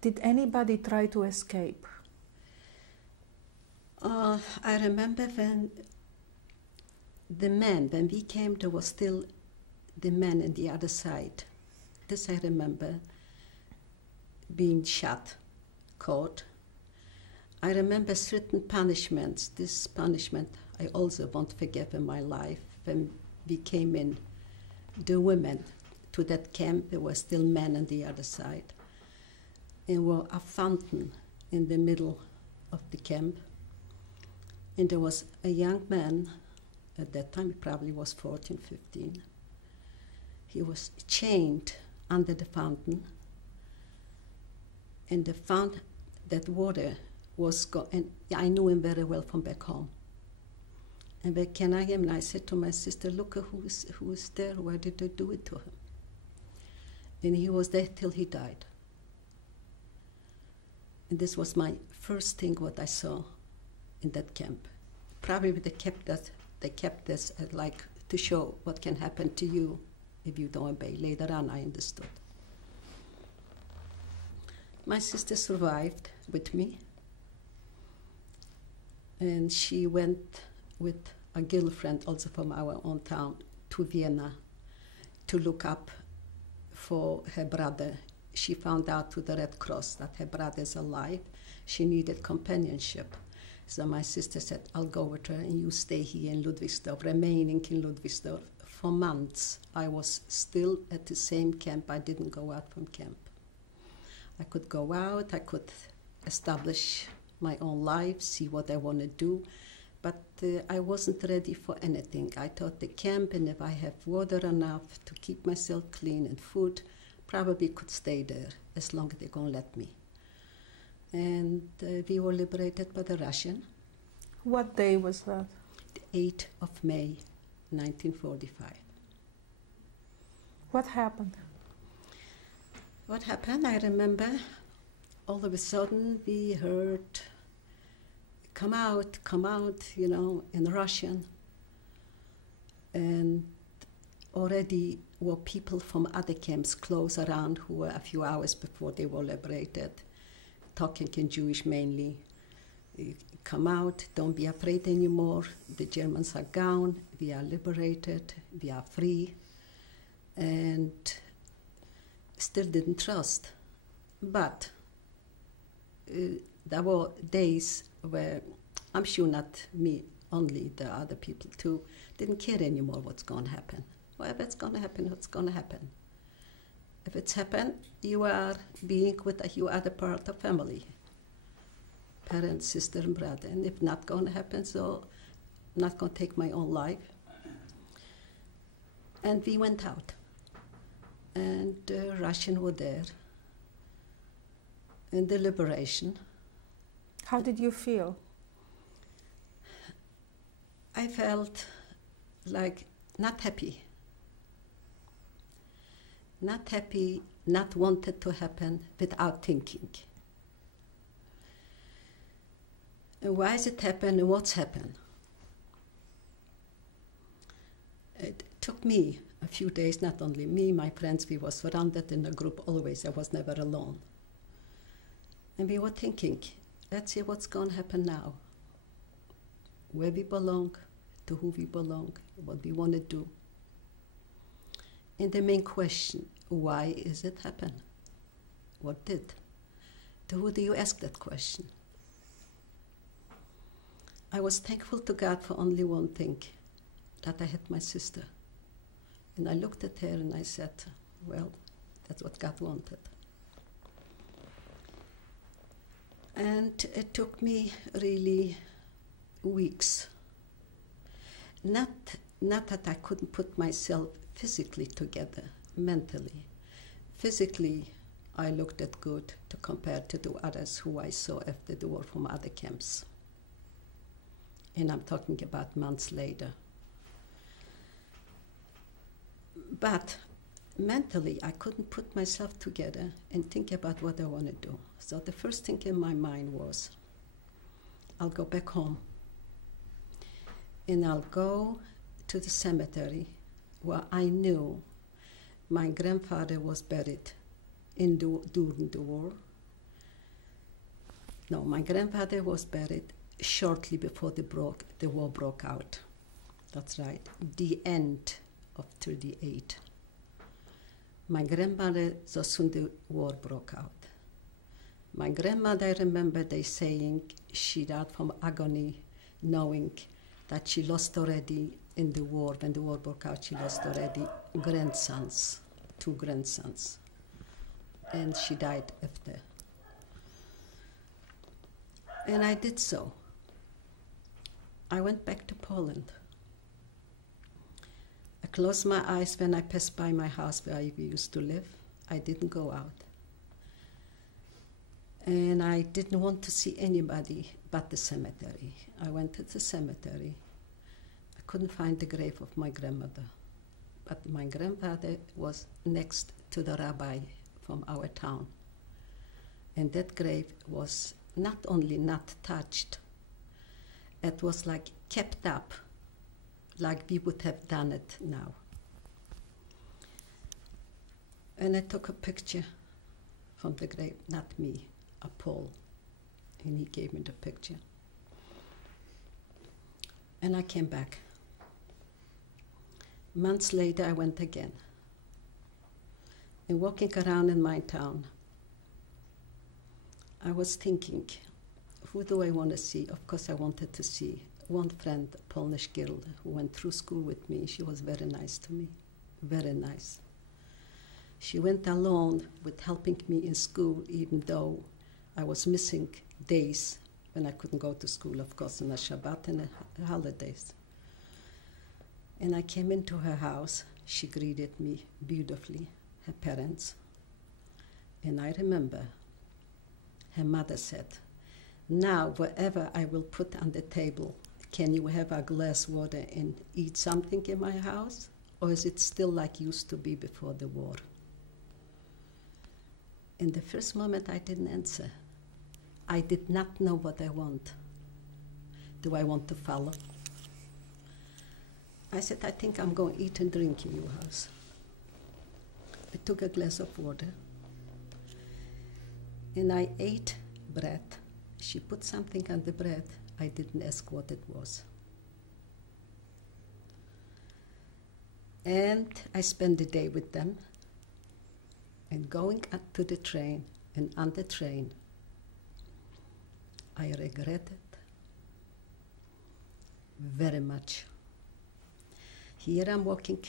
Did anybody try to escape? I remember when we came, there was still the men on the other side. This I remember, being shot, caught. I remember certain punishments. This punishment I also won't forget in my life. When we came in, the women to that camp, there were still men on the other side. And there was a fountain in the middle of the camp. And there was a young man, at that time he probably was 14, 15. He was chained under the fountain. And that water was and I knew him very well from back home. And when came I him, and I said to my sister, look who is there, why did they do it to him? And he was there till he died. And this was my first thing what I saw in that camp. Probably they kept us like to show what can happen to you if you don't obey. Later on, I understood. My sister survived with me, and she went with a girlfriend also from our own town to Vienna to look up for her brother. She found out through the Red Cross that her brother is alive. She needed companionship. So my sister said, I'll go with her and you stay here in Ludwigsdorf, remaining in Ludwigsdorf. For months, I was still at the same camp. I didn't go out from camp. I could go out, I could establish my own life, see what I want to do, but I wasn't ready for anything. I thought the camp, and if I have water enough to keep myself clean and food, probably could stay there as long as they're going to let me. And we were liberated by the Russian. What day was that? The 8th of May, 1945. What happened? What happened, I remember, all of a sudden we heard, come out, you know, in Russian. And already were people from other camps close around who were a few hours before they were liberated, talking in Jewish mainly. Come out, don't be afraid anymore. The Germans are gone, we are liberated, we are free. And still didn't trust. But there were days where, I'm sure not me only, the other people too, didn't care anymore what's going to happen. Whatever it's going to happen, what's going to happen. If it's happened, you are being with you are the part of family. Parents, sister, and brother. And if not going to happen, so I'm not going to take my own life. And we went out. And the Russians were there. In the liberation. How did you feel? I felt like not happy. Not happy, not wanted to happen without thinking. And why has it happened and what's happened? It took me a few days, not only me, my friends, we were surrounded in a group always. I was never alone. And we were thinking, let's see what's going to happen now. Where we belong, to who we belong, what we want to do. And the main question, why is it happen? What did? To who do you ask that question? I was thankful to God for only one thing, that I had my sister. And I looked at her and I said, well, that's what God wanted. And it took me really weeks. Not that I couldn't put myself physically together, mentally. Physically, I looked at good to compare to the others who I saw after the war from other camps. And I'm talking about months later. But mentally, I couldn't put myself together and think about what I want to do. So the first thing in my mind was, I'll go back home. And I'll go to the cemetery where I knew my grandfather was buried during the war. No, my grandfather was buried shortly before the war broke out. That's right, the end of 1938. My grandmother, so soon the war broke out. My grandmother, I remember they saying she died from agony, knowing that she lost already in the war. When the war broke out, she lost already grandsons, 2 grandsons. And she died after. And I did so. I went back to Poland. I closed my eyes when I passed by my house where I used to live. I didn't go out. And I didn't want to see anybody but the cemetery. I went to the cemetery. I couldn't find the grave of my grandmother. But my grandfather was next to the rabbi from our town. And that grave was not only not touched, it was like kept up, like we would have done it now. And I took a picture from the grave, not me, a Paul, and he gave me the picture. And I came back. Months later, I went again. And walking around in my town, I was thinking, who do I want to see? Of course, I wanted to see one friend, a Polish girl, who went through school with me. She was very nice to me, very nice. She went along with helping me in school, even though I was missing days when I couldn't go to school, of course, on a Shabbat and the holidays. And I came into her house. She greeted me beautifully, her parents. And I remember her mother said, now, whatever I will put on the table, can you have a glass of water and eat something in my house? Or is it still like used to be before the war? In the first moment, I didn't answer. I did not know what I want. Do I want to follow? I said, I think I'm going to eat and drink in your house. I took a glass of water, and I ate bread. She put something on the bread. I didn't ask what it was. And I spent the day with them. And going up to the train, and on the train, I regretted very much. Here I'm walking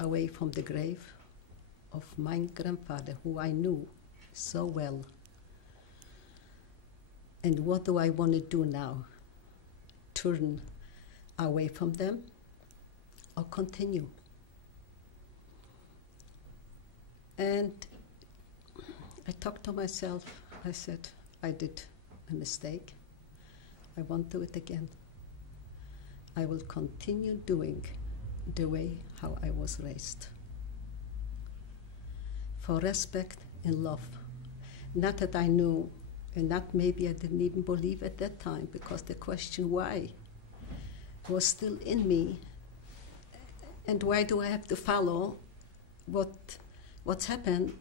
away from the grave of my grandfather, who I knew so well. And what do I want to do now? Turn away from them or continue? And I talked to myself. I said, I did a mistake. I won't do it again. I will continue doing the way how I was raised. For respect and love. Not that I knew, and not maybe I didn't even believe at that time, because the question why was still in me. And why do I have to follow what's happened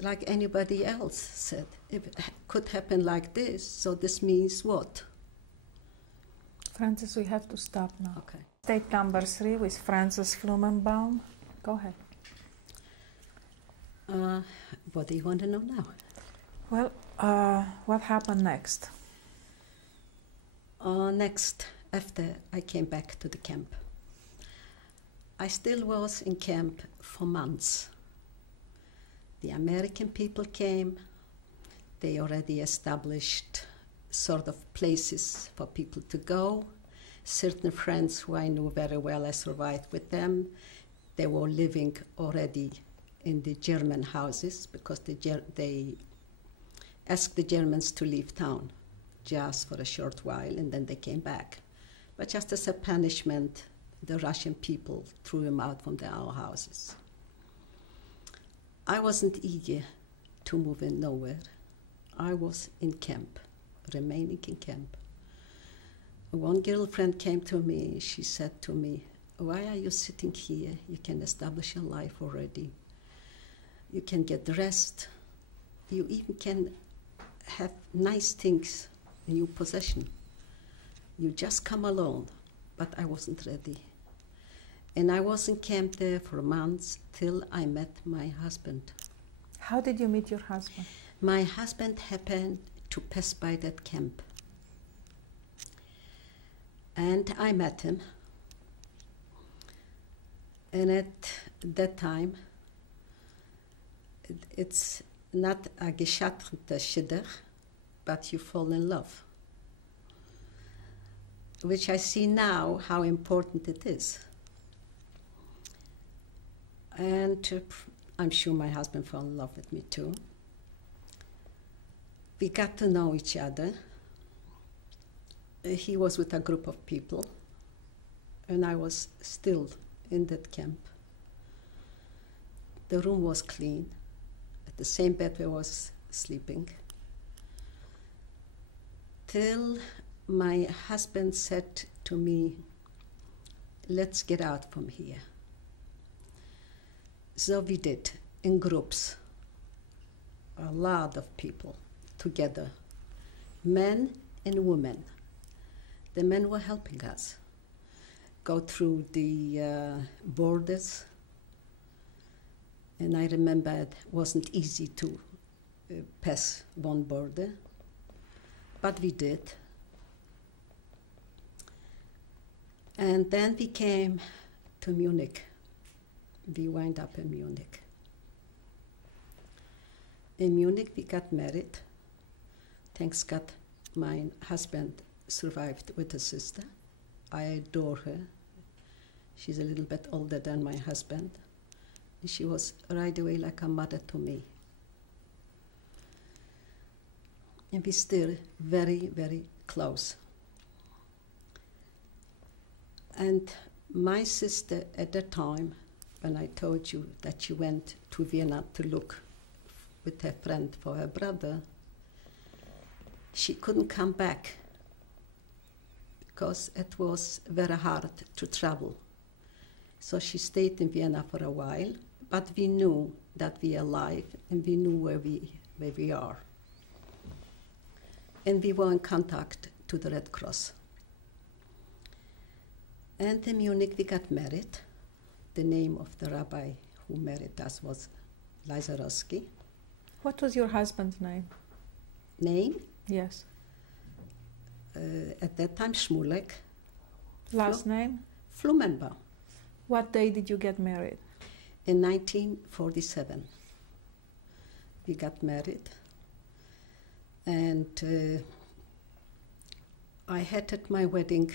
like anybody else said? If it could happen like this, so this means what? Frances, we have to stop now. Okay. Tape number 3 with Frances Flumenbaum. Go ahead. What do you want to know now? Well, what happened next? Next, after I came back to the camp, I still was in camp for months. The American people came. They already established sort of places for people to go. Certain friends who I knew very well, I survived with them. They were living already in the German houses because they asked the Germans to leave town just for a short while, and then they came back. But just as a punishment, the Russian people threw them out from our houses. I wasn't eager to move in nowhere. I was in camp, remaining in camp. One girlfriend came to me. She said to me, why are you sitting here? You can establish your life already. You can get rest. You even can have nice things in your possession. You just come alone. But I wasn't ready. And I was in camp there for months till I met my husband. How did you meet your husband? My husband happened to pass by that camp. And I met him. And at that time, it's not a gescheiterte Shidduch, but you fall in love. Which I see now how important it is. And I'm sure my husband fell in love with me too. We got to know each other. He was with a group of people, and I was still in that camp. The room was clean, at the same bed where I was sleeping. Till my husband said to me, let's get out from here. So we did, in groups, a lot of people together, men and women. The men were helping us go through the borders. And I remember it wasn't easy to pass one border, but we did. And then we came to Munich. We wound up in Munich. In Munich, we got married. Thanks God, my husband survived with a sister. I adore her. She's a little bit older than my husband. She was right away like a mother to me. And we're still very, very close. And my sister at that time, when I told you that she went to Vienna to look with her friend for her brother, she couldn't come back because it was very hard to travel. So she stayed in Vienna for a while, but we knew that we are alive and we knew where we are. And we were in contact to the Red Cross. And in Munich we got married. The name of the rabbi who married us was Lazarowski. What was your husband's name? Name? Yes. At that time, Shmulek. Last name? Flumenbaum. What day did you get married? In 1947. We got married. And I had at my wedding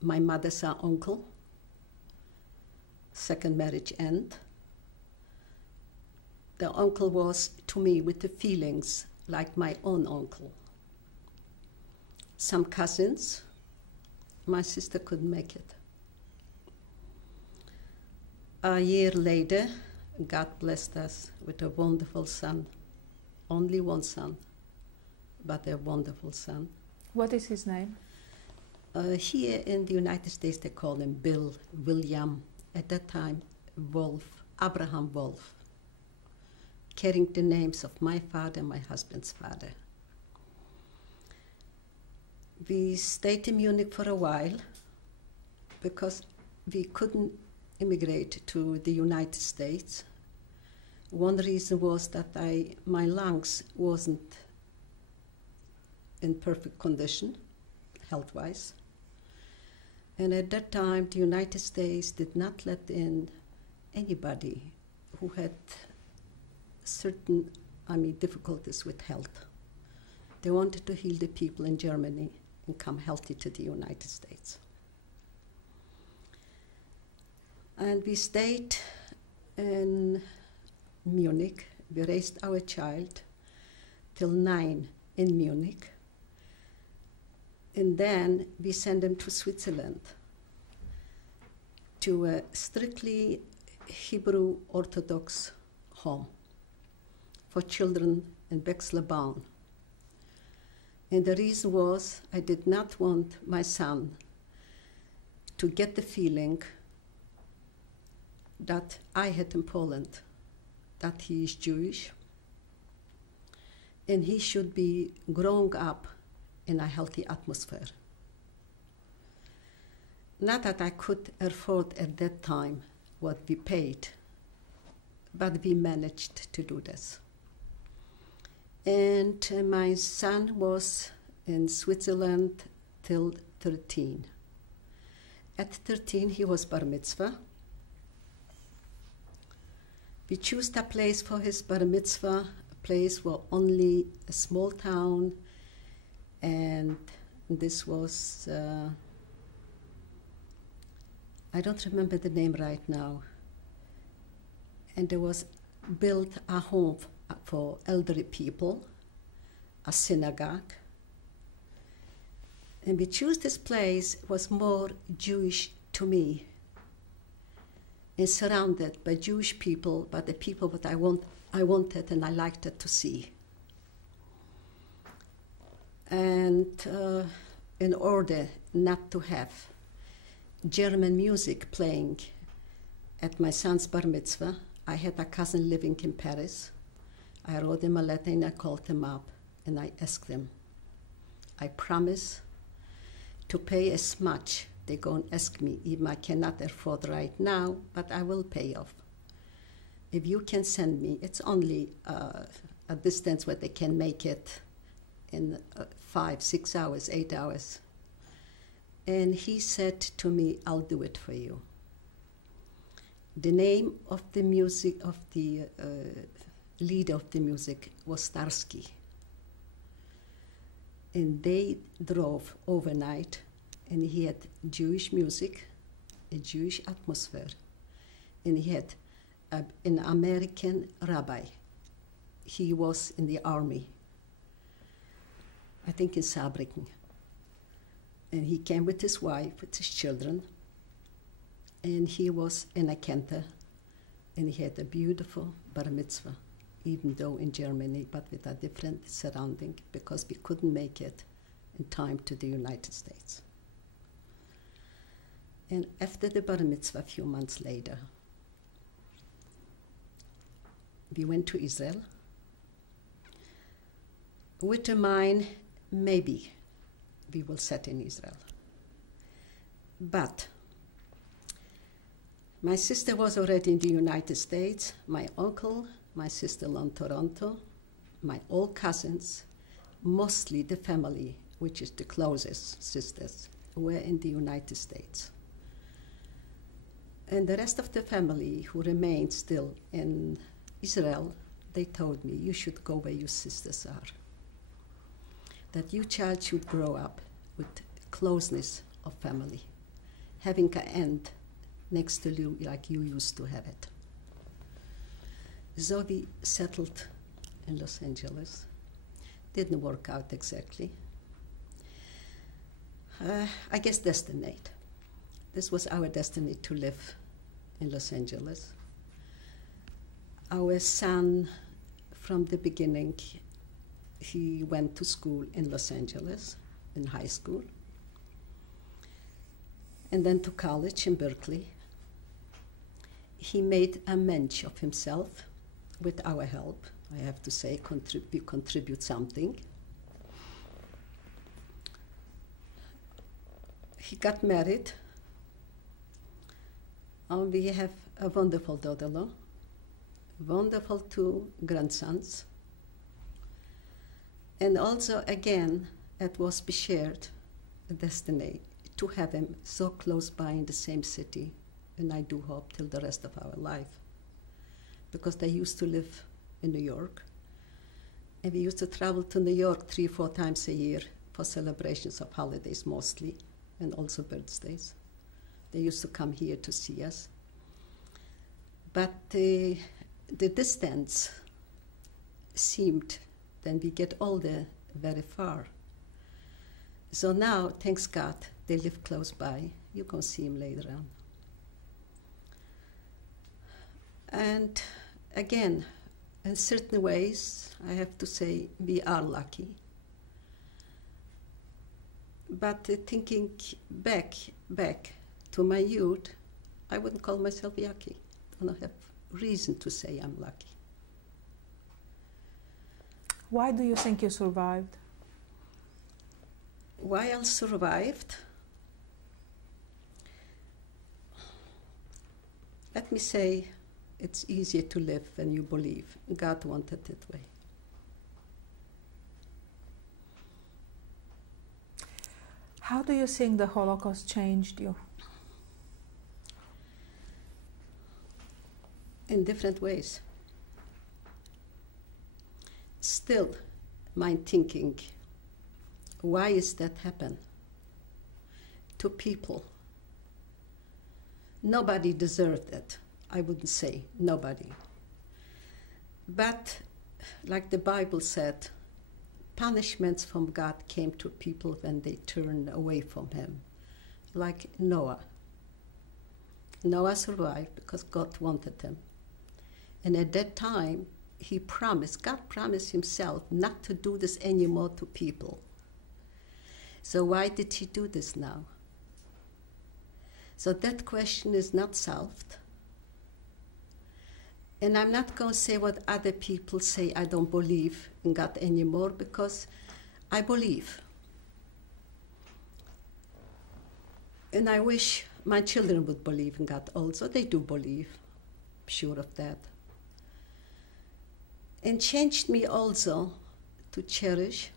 my mother's uncle, second marriage end. The uncle was to me with the feelings like my own uncle. Some cousins, my sister couldn't make it. A year later, God blessed us with a wonderful son. Only one son, but a wonderful son. What is his name? Here in the United States, they call him Bill, William, at that time, Wolf, Abraham Wolf, carrying the names of my father and my husband's father. We stayed in Munich for a while because we couldn't immigrate to the United States. One reason was that my lungs wasn't in perfect condition, health-wise. And at that time, the United States did not let in anybody who had certain, difficulties with health. They wanted to heal the people in Germany and come healthy to the United States. And we stayed in Munich. We raised our child till 9 in Munich. And then we sent him to Switzerland, to a strictly Hebrew Orthodox home for children in Flumenbaum. And the reason was I did not want my son to get the feeling that I had in Poland, that he is Jewish, and he should be growing up in a healthy atmosphere. Not that I could afford at that time what we paid, but we managed to do this. And my son was in Switzerland till 13. At 13, he was bar mitzvah. We chose a place for his bar mitzvah. A place was only a small town, and this was, I don't remember the name right now. And there was built a home for elderly people, a synagogue. And we chose this place, was more Jewish to me. It's surrounded by Jewish people, but the people that I wanted and I liked it to see. And in order not to have German music playing at my son's bar mitzvah, I had a cousin living in Paris. I wrote him a letter and I called him up and I asked them, I promise to pay as much. They go and ask me, even I cannot afford right now, but I will pay off. If you can send me, it's only a distance where they can make it in 5, 6 hours, 8 hours. And he said to me, I'll do it for you. The name of the music, of the leader of the music was Starsky. And they drove overnight, and he had Jewish music, a Jewish atmosphere, and he had an American rabbi. He was in the army, I think in Saarbrücken. And he came with his wife, with his children, and he was in a cantor, and he had a beautiful bar mitzvah, even though in Germany, but with a different surrounding, because we couldn't make it in time to the United States. And after the bar mitzvah, a few months later, we went to Israel with the mind, maybe we will settle in Israel. But my sister was already in the United States, my uncle, my sister in Toronto, my all cousins, mostly the family, which is the closest sisters, were in the United States. And the rest of the family who remained still in Israel, they told me, you should go where your sisters are. That your child should grow up with closeness of family, having an aunt next to you like you used to have it. So we settled in Los Angeles. Didn't work out exactly. I guess destiny. This was our destiny to live in Los Angeles. Our son, from the beginning, he went to school in Los Angeles, in high school, and then to college in Berkeley. He made a mensch of himself with our help. I have to say, we contribute something. He got married, and we have a wonderful daughter-in-law, wonderful 2 grandsons. And also, again, it was shared a destiny to have him so close by in the same city, and I do hope till the rest of our life. Because they used to live in New York, and we used to travel to New York 3 or 4 times a year for celebrations of holidays mostly, and also birthdays. They used to come here to see us. But the distance seemed, then we get older, very far. So now, thanks God, they live close by. You can see him later on. And again, in certain ways, I have to say, we are lucky. But thinking back to my youth, I wouldn't call myself lucky. I don't have reason to say I'm lucky. Why do you think you survived? Why I survived? Let me say, it's easier to live when you believe. God wanted it that way. How do you think the Holocaust changed you? In different ways. Still, my thinking, why is that happen? To people. Nobody deserved it. I wouldn't say nobody. But, like the Bible said, punishments from God came to people when they turned away from him. Like Noah. Noah survived because God wanted him. And at that time, God promised himself not to do this anymore to people. So why did he do this now? So that question is not solved. And I'm not going to say what other people say, I don't believe in God anymore, because I believe. And I wish my children would believe in God also. They do believe, I'm sure of that. And changed me also to cherish,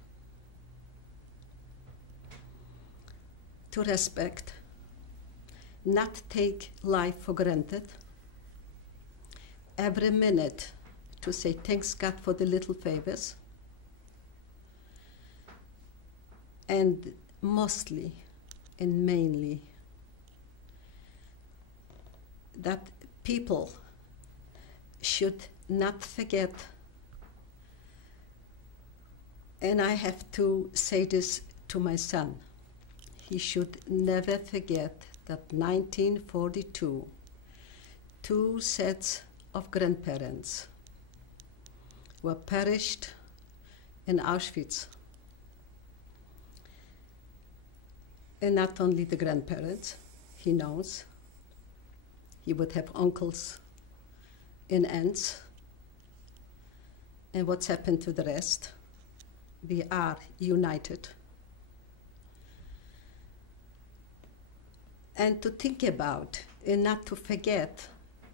to respect, not take life for granted. Every minute to say thanks God for the little favors. And mostly and mainly that people should not forget, and I have to say this to my son, he should never forget that 1942, 2 sets of grandparents were perished in Auschwitz. And not only the grandparents, he knows. He would have uncles and aunts. And what's happened to the rest? We are united. And to think about and not to forget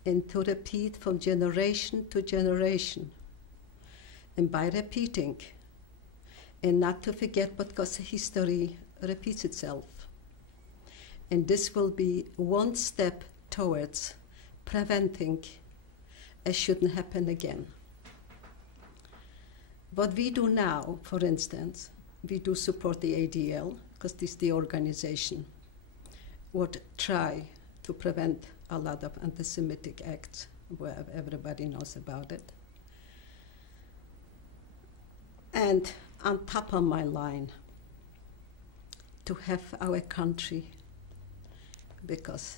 and to repeat from generation to generation. And by repeating, and not to forget, because history repeats itself. And this will be one step towards preventing it shouldn't happen again. What we do now, for instance, we do support the ADL, because this is the organization, would try to prevent a lot of anti-Semitic acts, where everybody knows about it. And on top of my line, to have our country, because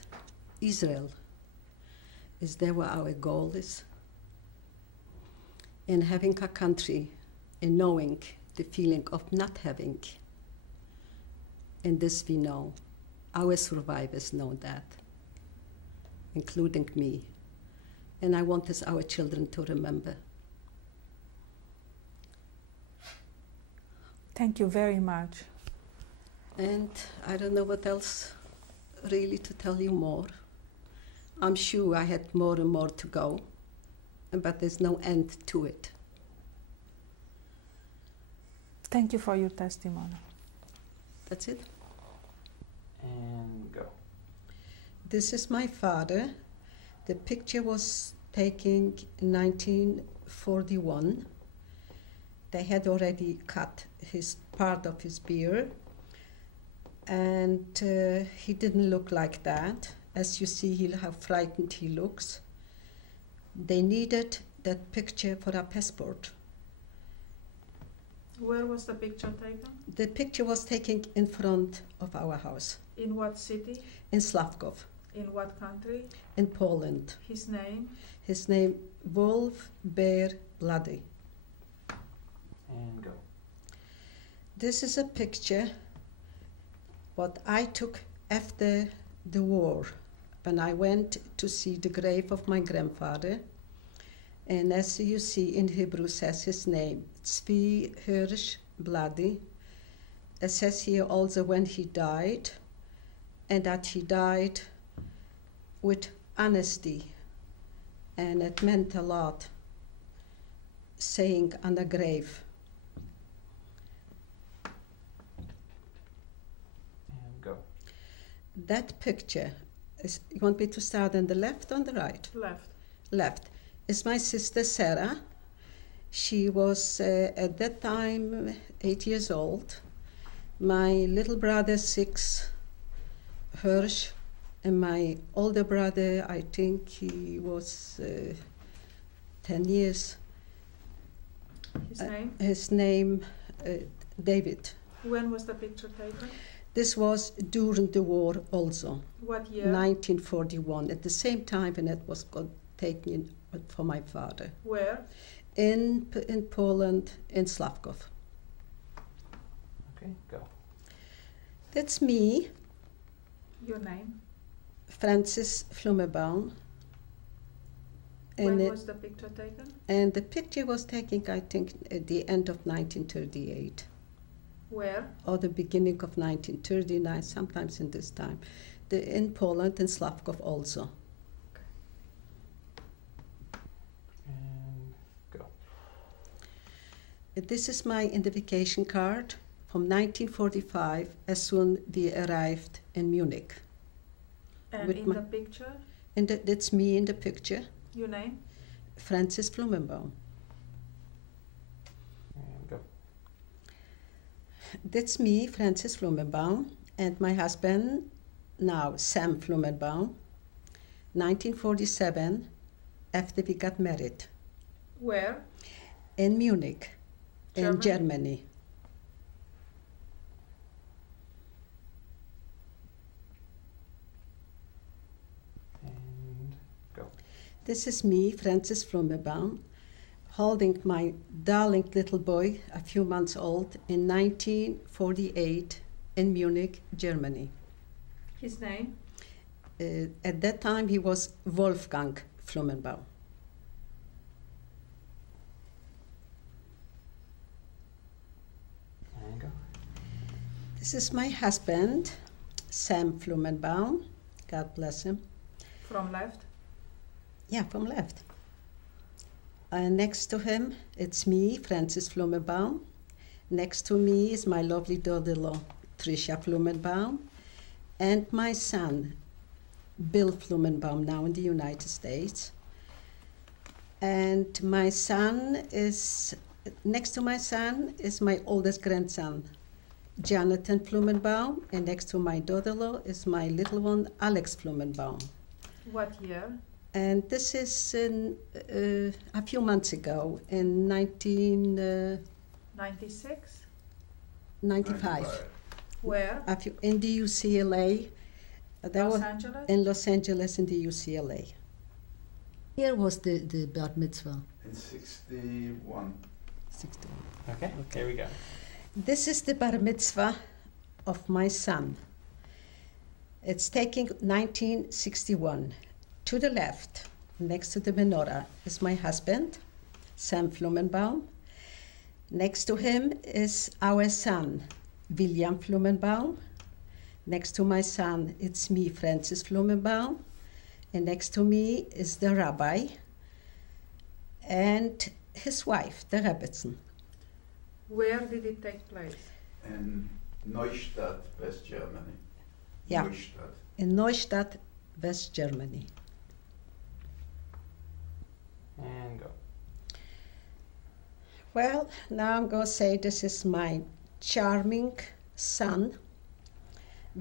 Israel is there where our goal is. And having a country and knowing the feeling of not having, and this we know, our survivors know that, including me. And I want us, our children, to remember. Thank you very much. And I don't know what else really to tell you more. I'm sure I had more and more to go, but there's no end to it. Thank you for your testimony. That's it. And go. This is my father. The picture was taken in 1941. They had already cut his part of his beard, and he didn't look like that. As you see how frightened he looks. They needed that picture for a passport. Where was the picture taken? The picture was taken in front of our house. In what city? In Slavkov. In what country? In Poland. His name? His name, Wolf Bear Bloody. And go. This is a picture what I took after the war, when I went to see the grave of my grandfather. And as you see in Hebrew says his name, Tzvi Hirsch Bloody. It says here also when he died, and that he died with honesty. And it meant a lot, saying on a grave. And go. That picture, is, you want me to start on the left or on the right? Left. Left. Is my sister Sarah. She was at that time 8 years old. My little brother 6, Hirsch, and my older brother, I think he was 10 years. His name? His name, David. When was the picture taken? This was during the war also. What year? 1941, at the same time when it was taken for my father. Where? In Poland, in Slavkov. Okay, go. That's me, Your name? Frances Flumenbaum. When was the picture taken? And the picture was taken, I think, at the end of 1938. Where? Or the beginning of 1939, sometimes in this time. In Poland, in Slavkov also. And go. This is my identification card from 1945, as soon we arrived in Munich. And With in the picture? And that's me in the picture, Your name? Frances Flumenbaum. And go. That's me, Frances Flumenbaum, and my husband, now Sam Flumenbaum, 1947, after we got married. Where? In Munich, in Germany. And go. This is me, Frances Flumenbaum, holding my darling little boy, a few months old, in 1948 in Munich, Germany. His name? At that time, he was Wolfgang Flumenbaum. And go. This is my husband, Sam Flumenbaum. God bless him. From left? Yeah, from left. Next to him, it's me, Frances Flumenbaum. Next to me is my lovely daughter-in-law, Tricia Flumenbaum, and my son, Bill Flumenbaum, now in the United States. And my son is, next to my son is my oldest grandson, Jonathan Flumenbaum, and next to my daughter-in-law is my little one, Alex Flumenbaum. What year? And this is a few months ago, in 96? 1995. Where? In the UCLA. Los Angeles? In Los Angeles, in the UCLA. Here was the bar mitzvah. In 61. 61. Okay, here we go. This is the bar mitzvah of my son. It's taking 1961. To the left, next to the menorah, is my husband, Sam Flumenbaum. Next to him is our son, William Flumenbaum. Next to my son, it's me, Frances Flumenbaum. And next to me is the rabbi and his wife, the Rebbetzin. Where did it take place? In Neustadt, West Germany. Yeah, Neustadt. in Neustadt, West Germany. And go. Well, now I'm going to say this is my charming son,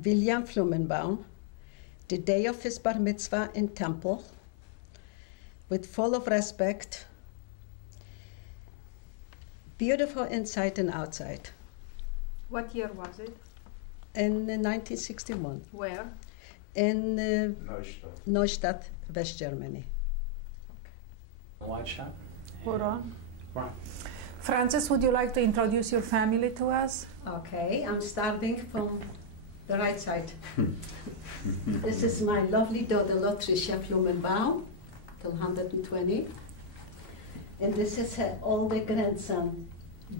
William Flumenbaum, the day of his bar mitzvah in temple, with full of respect, beautiful inside and outside. What year was it? In 1961, Where? in Neustadt. Neustadt, West Germany. Wide shot. Hold on. Right. Frances, would you like to introduce your family to us? Okay, I'm starting from the right side. This is my lovely daughter-in-law, Tricia Flumenbaum, till 120. And this is her older grandson,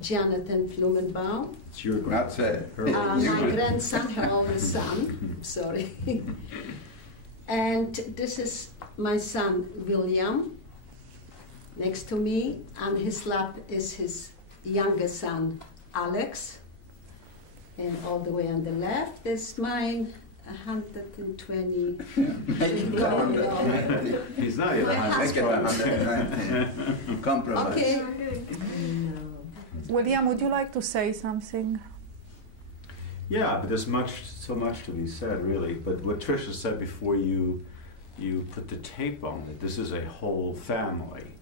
Jonathan Flumenbaum. It's your grandson. My grandson, her older son, sorry. And this is my son, William. Next to me, on his lap is his younger son, Alex. And all the way on the left is mine, 120. He's not yet My husband. Compromise. Okay. William, would you like to say something? Yeah, but there's so much to be said, really. But what Tricia said before you put the tape on it, this is a whole family.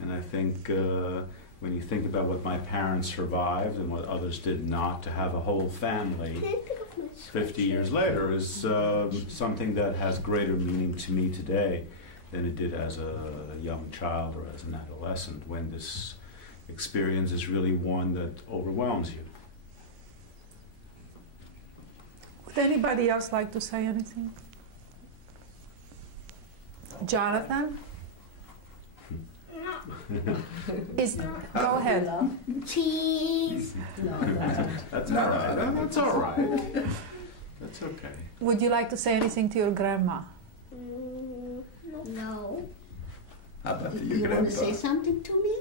And I think when you think about what my parents survived and what others did not, to have a whole family 50 years later is something that has greater meaning to me today than it did as a young child or as an adolescent, when this experience is really one that overwhelms you. Would anybody else like to say anything? Jonathan? Go ahead. Cheese. That's all right. That's all right. That's okay. Would you like to say anything to your grandma? No. How about You your want to say grandpa? something to me?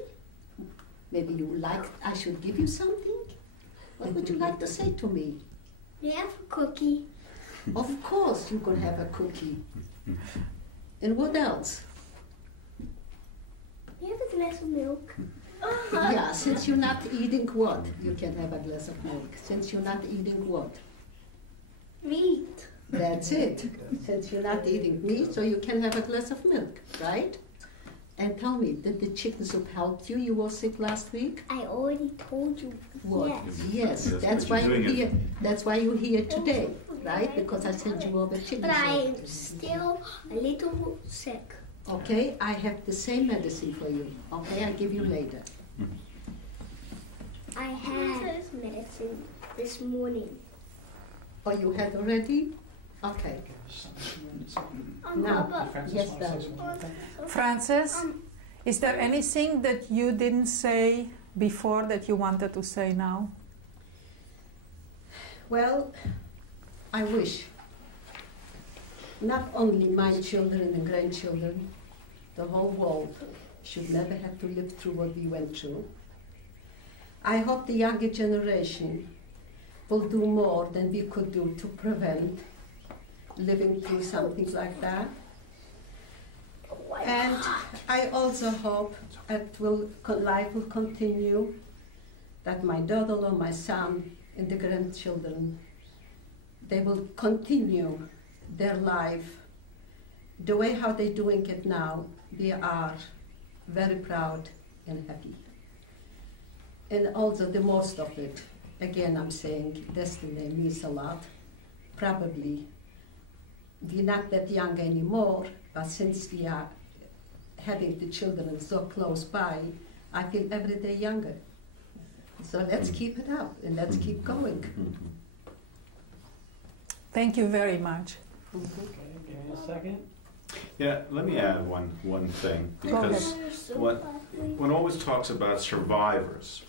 Maybe you like I should give you something? What would you like to say to me? You have a cookie. Of course you can have a cookie. And what else? You have a glass of milk. Yeah, since you're not eating what? You can have a glass of milk. Since you're not eating what? Meat. That's it. Since you're not eating meat, so you can have a glass of milk, right? And tell me, did the chicken soup help you? You were sick last week? I already told you. What? Yes. Yes, That's that's what why you're you're doing here. it. That's why you're here today, right? Because I sent you over chicken But I soup. am still a little sick. Okay, I have the same medicine for you. Okay, I'll give you later. I had medicine this morning. Oh, you had already? Okay. Now, yes, Dad. Francis, is there anything that you didn't say before that you wanted to say now? Well, I wish not only my children and grandchildren, the whole world should never have to live through what we went through. I hope the younger generation will do more than we could do to prevent living through something like that. And I also hope that life will continue, that my daughter or my son and the grandchildren, they will continue their life the way how they're doing it now. We are very proud and happy. And also the most of it, again I'm saying, destiny means a lot. Probably we're not that young anymore, but since we are having the children so close by, I feel every day younger. So let's keep it up and let's keep going. Thank you very much. Okay, give me a second. Yeah, let me add one thing, because one always talks about survivors,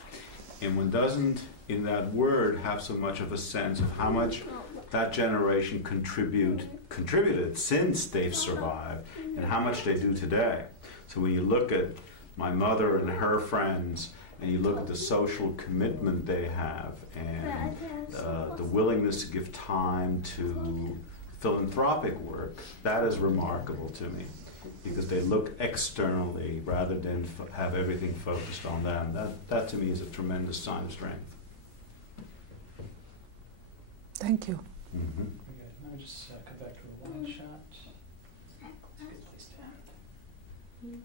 and one doesn't, in that word, have so much of a sense of how much that generation contributed since they've survived, and how much they do today. So when you look at my mother and her friends, and you look at the social commitment they have, and the willingness to give time to philanthropic work, that is remarkable to me, because they look externally rather than have everything focused on them. That to me is a tremendous sign of strength. Thank you. Mm-hmm. Okay, let me just cut back to a wide shot. That's a good place to end.